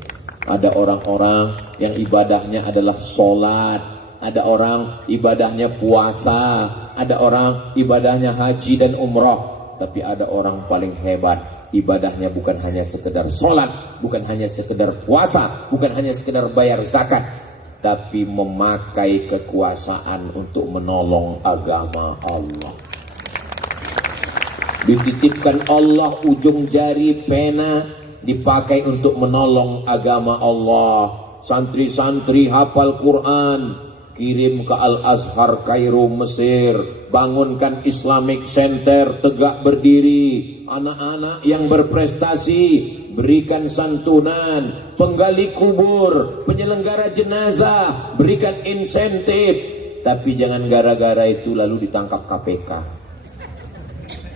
Ada orang-orang yang ibadahnya adalah sholat, ada orang ibadahnya puasa, ada orang ibadahnya haji dan umrah. Tapi ada orang paling hebat, ibadahnya bukan hanya sekedar sholat, bukan hanya sekedar puasa, bukan hanya sekedar bayar zakat, tapi memakai kekuasaan untuk menolong agama Allah. Dititipkan Allah ujung jari pena, dipakai untuk menolong agama Allah. Santri-santri hafal Quran, kirim ke Al-Azhar Kairo Mesir, bangunkan Islamic Center tegak berdiri. Anak-anak yang berprestasi berikan santunan, penggali kubur, penyelenggara jenazah berikan insentif. Tapi jangan gara-gara itu lalu ditangkap KPK.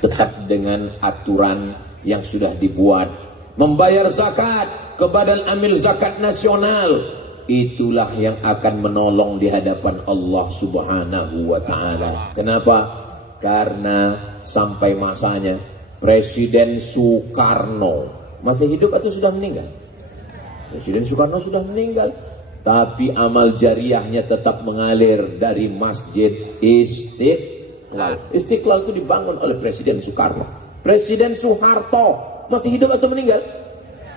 Tetap dengan aturan yang sudah dibuat. Membayar zakat ke Badan Amil Zakat Nasional, itulah yang akan menolong di hadapan Allah Subhanahu wa taala. Kenapa? Karena sampai masanya Presiden Soekarno masih hidup atau sudah meninggal? Presiden Soekarno sudah meninggal, tapi amal jariahnya tetap mengalir dari Masjid Istiqlal. Istiqlal itu dibangun oleh Presiden Soekarno. Presiden Soeharto masih hidup atau meninggal?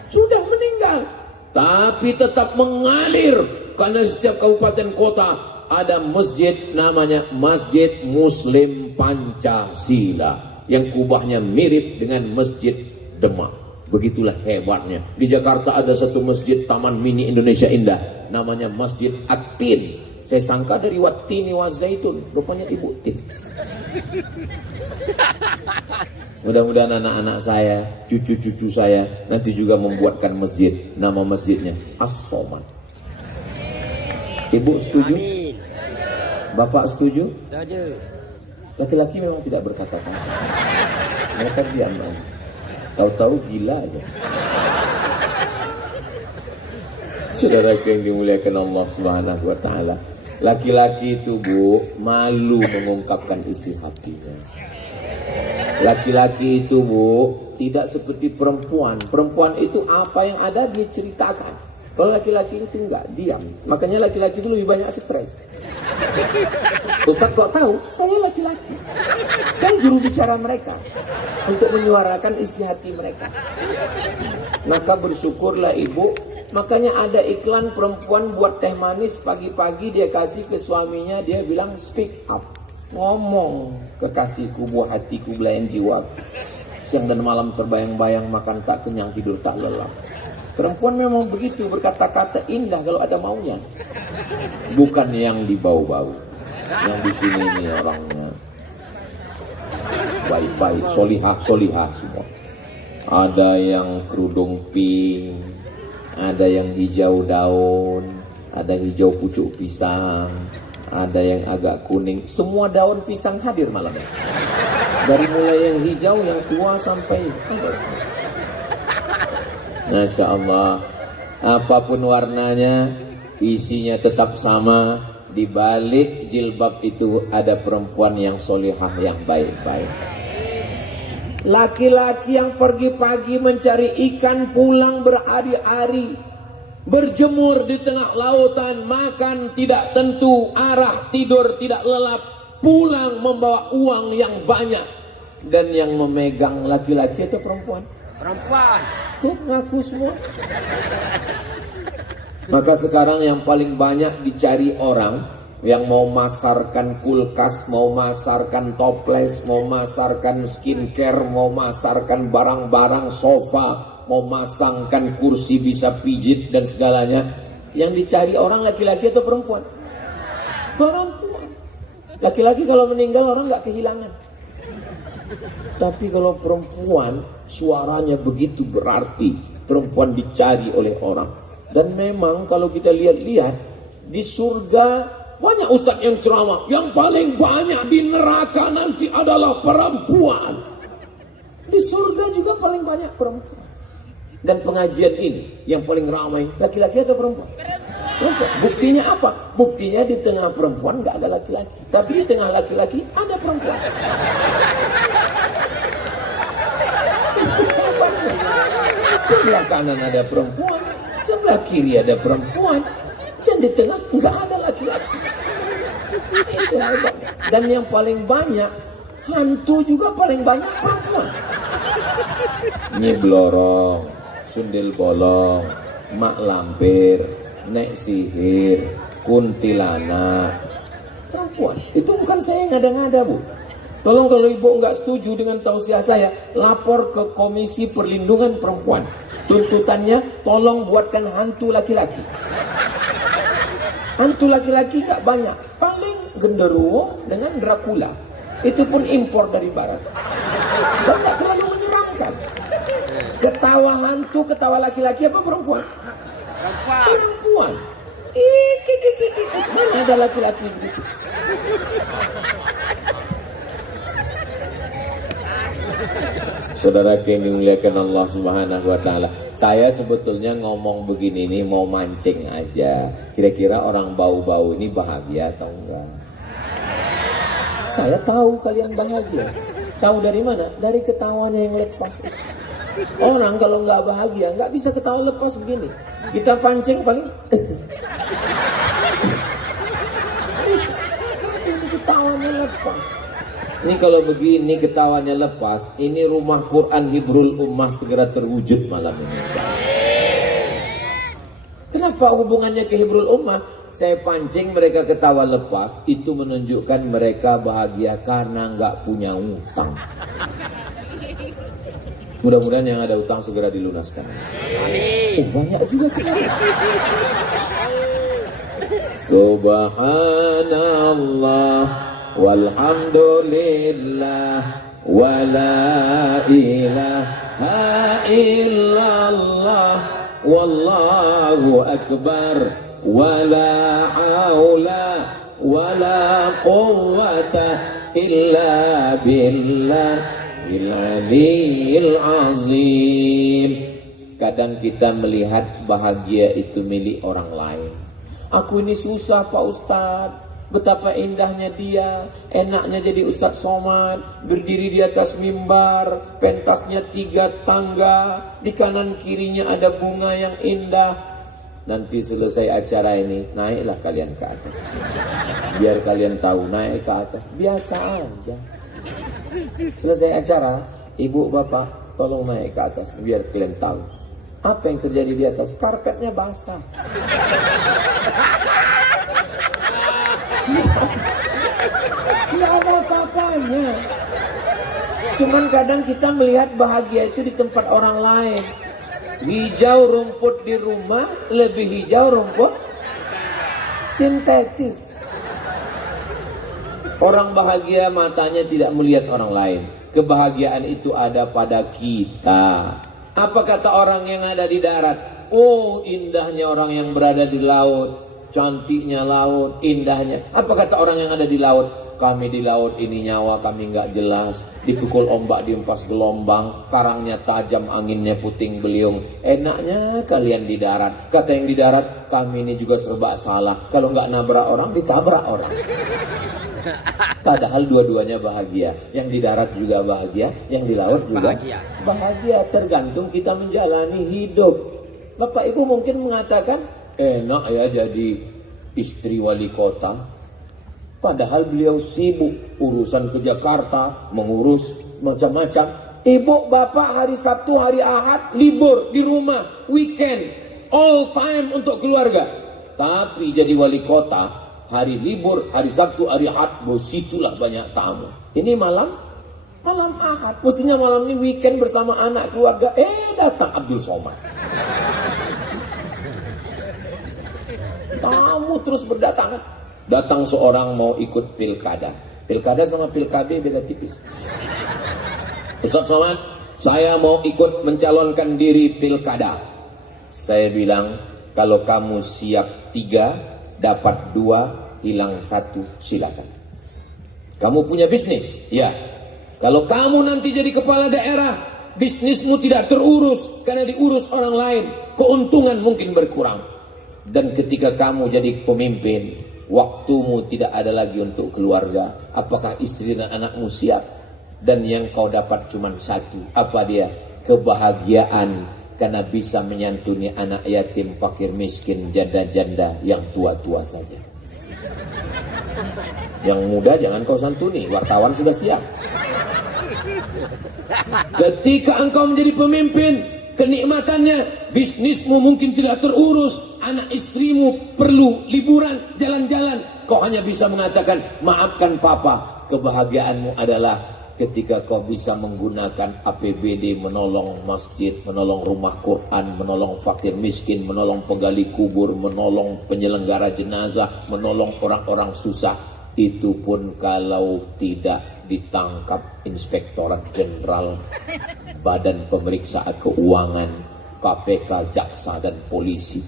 Sudah meninggal, tapi tetap mengalir karena setiap kabupaten kota ada masjid namanya Masjid Muslim Pancasila yang kubahnya mirip dengan Masjid Demak. Begitulah hebatnya. Di Jakarta ada satu masjid Taman Mini Indonesia Indah namanya Masjid At-Tin. Saya sangka dari Wattini wa Zaitun, rupanya Ibu Tin. Mudah-mudahan anak-anak saya, cucu-cucu saya nanti juga membuatkan masjid. Nama masjidnya As-Somad. Ibu setuju? Amin. Bapak setuju? Setuju. Laki-laki memang tidak berkata-kata. Mereka diam aja. Tahu-tahu gila aja. Saudara yang dimuliakan Allah Subhanahu wa taala. Laki-laki itu, Bu, malu mengungkapkan isi hatinya. Laki-laki itu, Bu, tidak seperti perempuan. Perempuan itu apa yang ada dia ceritakan. Kalau laki-laki itu enggak, diam. Makanya laki-laki itu lebih banyak stres. Ustaz kok tahu? Saya laki-laki. Saya juru bicara mereka untuk menyuarakan isi hati mereka. Maka bersyukurlah ibu. Makanya ada iklan perempuan buat teh manis pagi-pagi dia kasih ke suaminya, dia bilang speak up. Ngomong, kekasihku, buah hatiku, belayan jiwa. Siang dan malam terbayang-bayang, makan tak kenyang, tidur tak lelap. Perempuan memang begitu, berkata-kata indah kalau ada maunya. Bukan yang dibau-bau. Yang di sini ini orangnya baik-baik, solihah semua. Ada yang kerudung pink, ada yang hijau daun, ada hijau pucuk pisang, ada yang agak kuning. Semua daun pisang hadir malamnya. Dari mulai yang hijau, yang tua sampai ada. Masya Allah, apapun warnanya, isinya tetap sama. Di balik jilbab itu ada perempuan yang solihah, yang baik-baik. Laki-laki yang pergi pagi mencari ikan, pulang berhari-hari, berjemur di tengah lautan, makan tidak tentu arah, tidur tidak lelap, pulang membawa uang yang banyak. Dan yang memegang laki-laki itu perempuan. Perempuan. Tuh ngaku semua. Maka sekarang yang paling banyak dicari orang yang mau masarkan kulkas, mau masarkan toples, mau masarkan skincare, mau masarkan barang-barang sofa, mau masangkan kursi bisa pijit dan segalanya. Yang dicari orang laki-laki atau perempuan? Perempuan. Laki-laki kalau meninggal orang nggak kehilangan. Tapi kalau perempuan suaranya begitu berarti, perempuan dicari oleh orang. Dan memang kalau kita lihat-lihat di surga banyak ustadz yang ceramah, yang paling banyak di neraka nanti adalah perempuan. Di surga juga paling banyak perempuan. Dan pengajian ini yang paling ramai laki-laki atau perempuan? Perempuan. Buktinya apa? Buktinya di tengah perempuan nggak ada laki-laki, tapi di tengah laki-laki ada perempuan. Sebelah kanan ada perempuan, sebelah kiri ada perempuan, dan di tengah nggak ada laki-laki. Itu hebat. Dan yang paling banyak hantu juga paling banyak perempuan. Nyiblorong, sundel bolong, mak lampir, nek sihir, kuntilanak, perempuan. Itu bukan saya ngada-ngada, Bu. Tolong kalau ibu nggak setuju dengan tausiah saya, lapor ke Komisi Perlindungan Perempuan. Tuntutannya, tolong buatkan hantu laki-laki. Hantu laki-laki nggak banyak, paling genderuwo dengan Dracula. Itu pun impor dari barat. Dan nggak terlalu menyeramkan. Ketawa hantu, ketawa laki-laki apa perempuan? Perempuan. Mana ada laki-laki begitu? Saudara yang dimuliakan Allah Subhanahu wa taala. Saya sebetulnya ngomong begini ini mau mancing aja. Kira-kira orang bau-bau ini bahagia atau enggak? Saya tahu kalian bahagia. Tahu dari mana? Dari ketawanya yang lepas itu. Orang kalau nggak bahagia nggak bisa ketawa lepas begini. Kita pancing paling ini ketawanya lepas. Ini kalau begini ketawanya lepas, ini rumah Quran Hibrul Ummah segera terwujud malam ini. Kenapa hubungannya ke Hibrul Ummah? Saya pancing mereka ketawa lepas, itu menunjukkan mereka bahagia karena nggak punya utang. Mudah-mudahan yang ada utang segera dilunaskan. Amin. Banyak juga kemarin. Subhanallah walhamdulillah wala ilaha illallah wallahu akbar wala haula wala quwwata illa billah Al-Aliyil Azim. Kadang kita melihat bahagia itu milik orang lain. Aku ini susah Pak Ustadz. Betapa indahnya dia. Enaknya jadi Ustadz Somad. Berdiri di atas mimbar. Pentasnya 3 tangga. Di kanan kirinya ada bunga yang indah. Nanti selesai acara ini, naiklah kalian ke atas. Biar kalian tahu, naik ke atas biasa aja. Selesai acara, ibu bapak tolong naik ke atas biar kalian tahu apa yang terjadi di atas. Karpetnya basah. Tidak ada apa-apanya. Cuman kadang kita melihat bahagia itu di tempat orang lain. Hijau rumput di rumah lebih hijau rumput sintetis. Orang bahagia matanya tidak melihat orang lain. Kebahagiaan itu ada pada kita. Apa kata orang yang ada di darat? Oh, indahnya orang yang berada di laut. Cantiknya laut, indahnya. Apa kata orang yang ada di laut? Kami di laut ini nyawa kami nggak jelas. Dipukul ombak, diempas gelombang. Karangnya tajam, anginnya puting beliung. Enaknya kalian di darat. Kata yang di darat, kami ini juga serba salah. Kalau nggak nabrak orang, ditabrak orang. Padahal dua-duanya bahagia. Yang di darat juga bahagia, yang di laut juga bahagia. Tergantung kita menjalani hidup. Bapak Ibu mungkin mengatakan, enak ya jadi istri wali kota. Padahal beliau sibuk urusan ke Jakarta, mengurus macam-macam. Ibu bapak hari Sabtu, hari Ahad libur di rumah, weekend, all time untuk keluarga. Tapi jadi wali kota, hari libur, hari Sabtu, hari Ahad, situlah banyak tamu. Ini malam Ahad. Mestinya malam ini weekend bersama anak keluarga. Datang Abdul Somad. Tamu terus berdatangan. Datang seorang mau ikut pilkada. Pilkada sama pilkade beda tipis. Ustaz Somad, saya mau ikut mencalonkan diri pilkada. Saya bilang, kalau kamu siap 3, dapat 2, hilang 1, silakan. Kamu punya bisnis? Ya. Kalau kamu nanti jadi kepala daerah, bisnismu tidak terurus karena diurus orang lain, keuntungan mungkin berkurang. Dan ketika kamu jadi pemimpin, waktumu tidak ada lagi untuk keluarga. Apakah istri dan anakmu siap? Dan yang kau dapat cuma 1. Apa dia? Kebahagiaan karena bisa menyantuni anak yatim, fakir miskin, janda-janda yang tua-tua saja. Yang muda jangan kau santuni, wartawan sudah siap. Ketika engkau menjadi pemimpin, kenikmatannya, bisnismu mungkin tidak terurus, anak istrimu perlu liburan, jalan-jalan. Kau hanya bisa mengatakan, maafkan papa. Kebahagiaanmu adalah ketika kau bisa menggunakan APBD, menolong masjid, menolong rumah Quran, menolong fakir miskin, menolong penggali kubur, menolong penyelenggara jenazah, menolong orang-orang susah. Itu pun kalau tidak ditangkap Inspektorat Jenderal, Badan Pemeriksa Keuangan, KPK, jaksa dan polisi.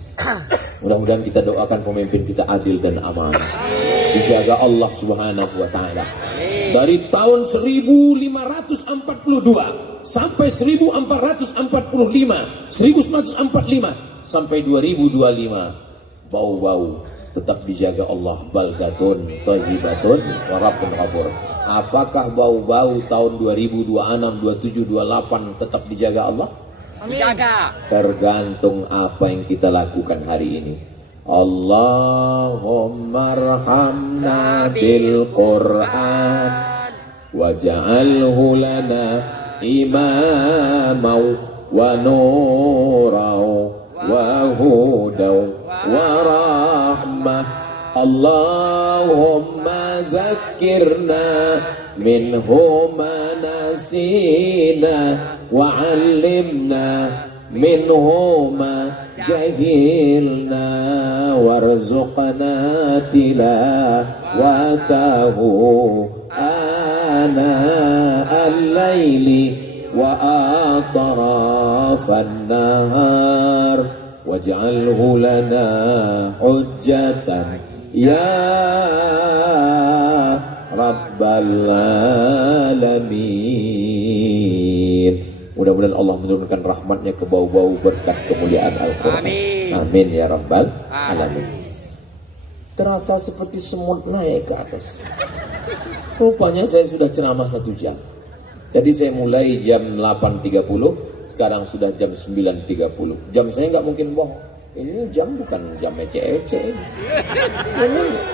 Mudah-mudahan kita doakan pemimpin kita adil dan amanah. Dijaga Allah Subhanahu wa taala. Dari tahun 1542 sampai 1445, 1945 sampai 2025, bau-bau tetap dijaga Allah. Baldatun thayyibatun wa rabbun ghafur. Apakah bau-bau tahun 2026, 27, 28 tetap dijaga Allah? Dijaga. Tergantung apa yang kita lakukan hari ini. Allahumma arhamna bil Qur'an waj'alhu lana imamau wa nurau wa hudau wa rahmah. Allahumma zakkirna minhu ma nasina wa 'allimna minhu ma jahilna warzuqna tilawatahu ana al-laili wa atrafan nahar waj'alhu lana hujjatan ya rabbal alamin. Mudah-mudahan Allah menurunkan rahmatnya ke bau-bau berkat kemuliaan Al-Quran. Amin. Amin ya rabbal alamin. Terasa seperti semut naik ke atas. Rupanya saya sudah ceramah 1 jam. Jadi saya mulai jam 8.30, sekarang sudah jam 9.30. Jam saya nggak mungkin bohong. Ini jam bukan jam ece-ece.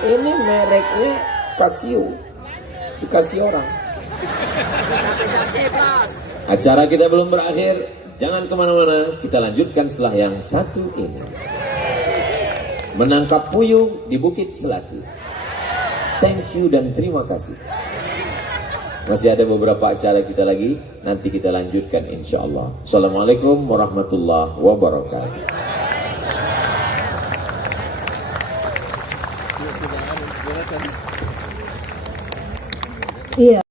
Ini mereknya Casio. Dikasih orang. Acara kita belum berakhir. Jangan kemana-mana. Kita lanjutkan setelah yang satu ini. Menangkap puyuh di Bukit Selasi. Thank you dan terima kasih. Masih ada beberapa acara kita lagi. Nanti kita lanjutkan insya Allah. Assalamualaikum warahmatullahi wabarakatuh. Iya.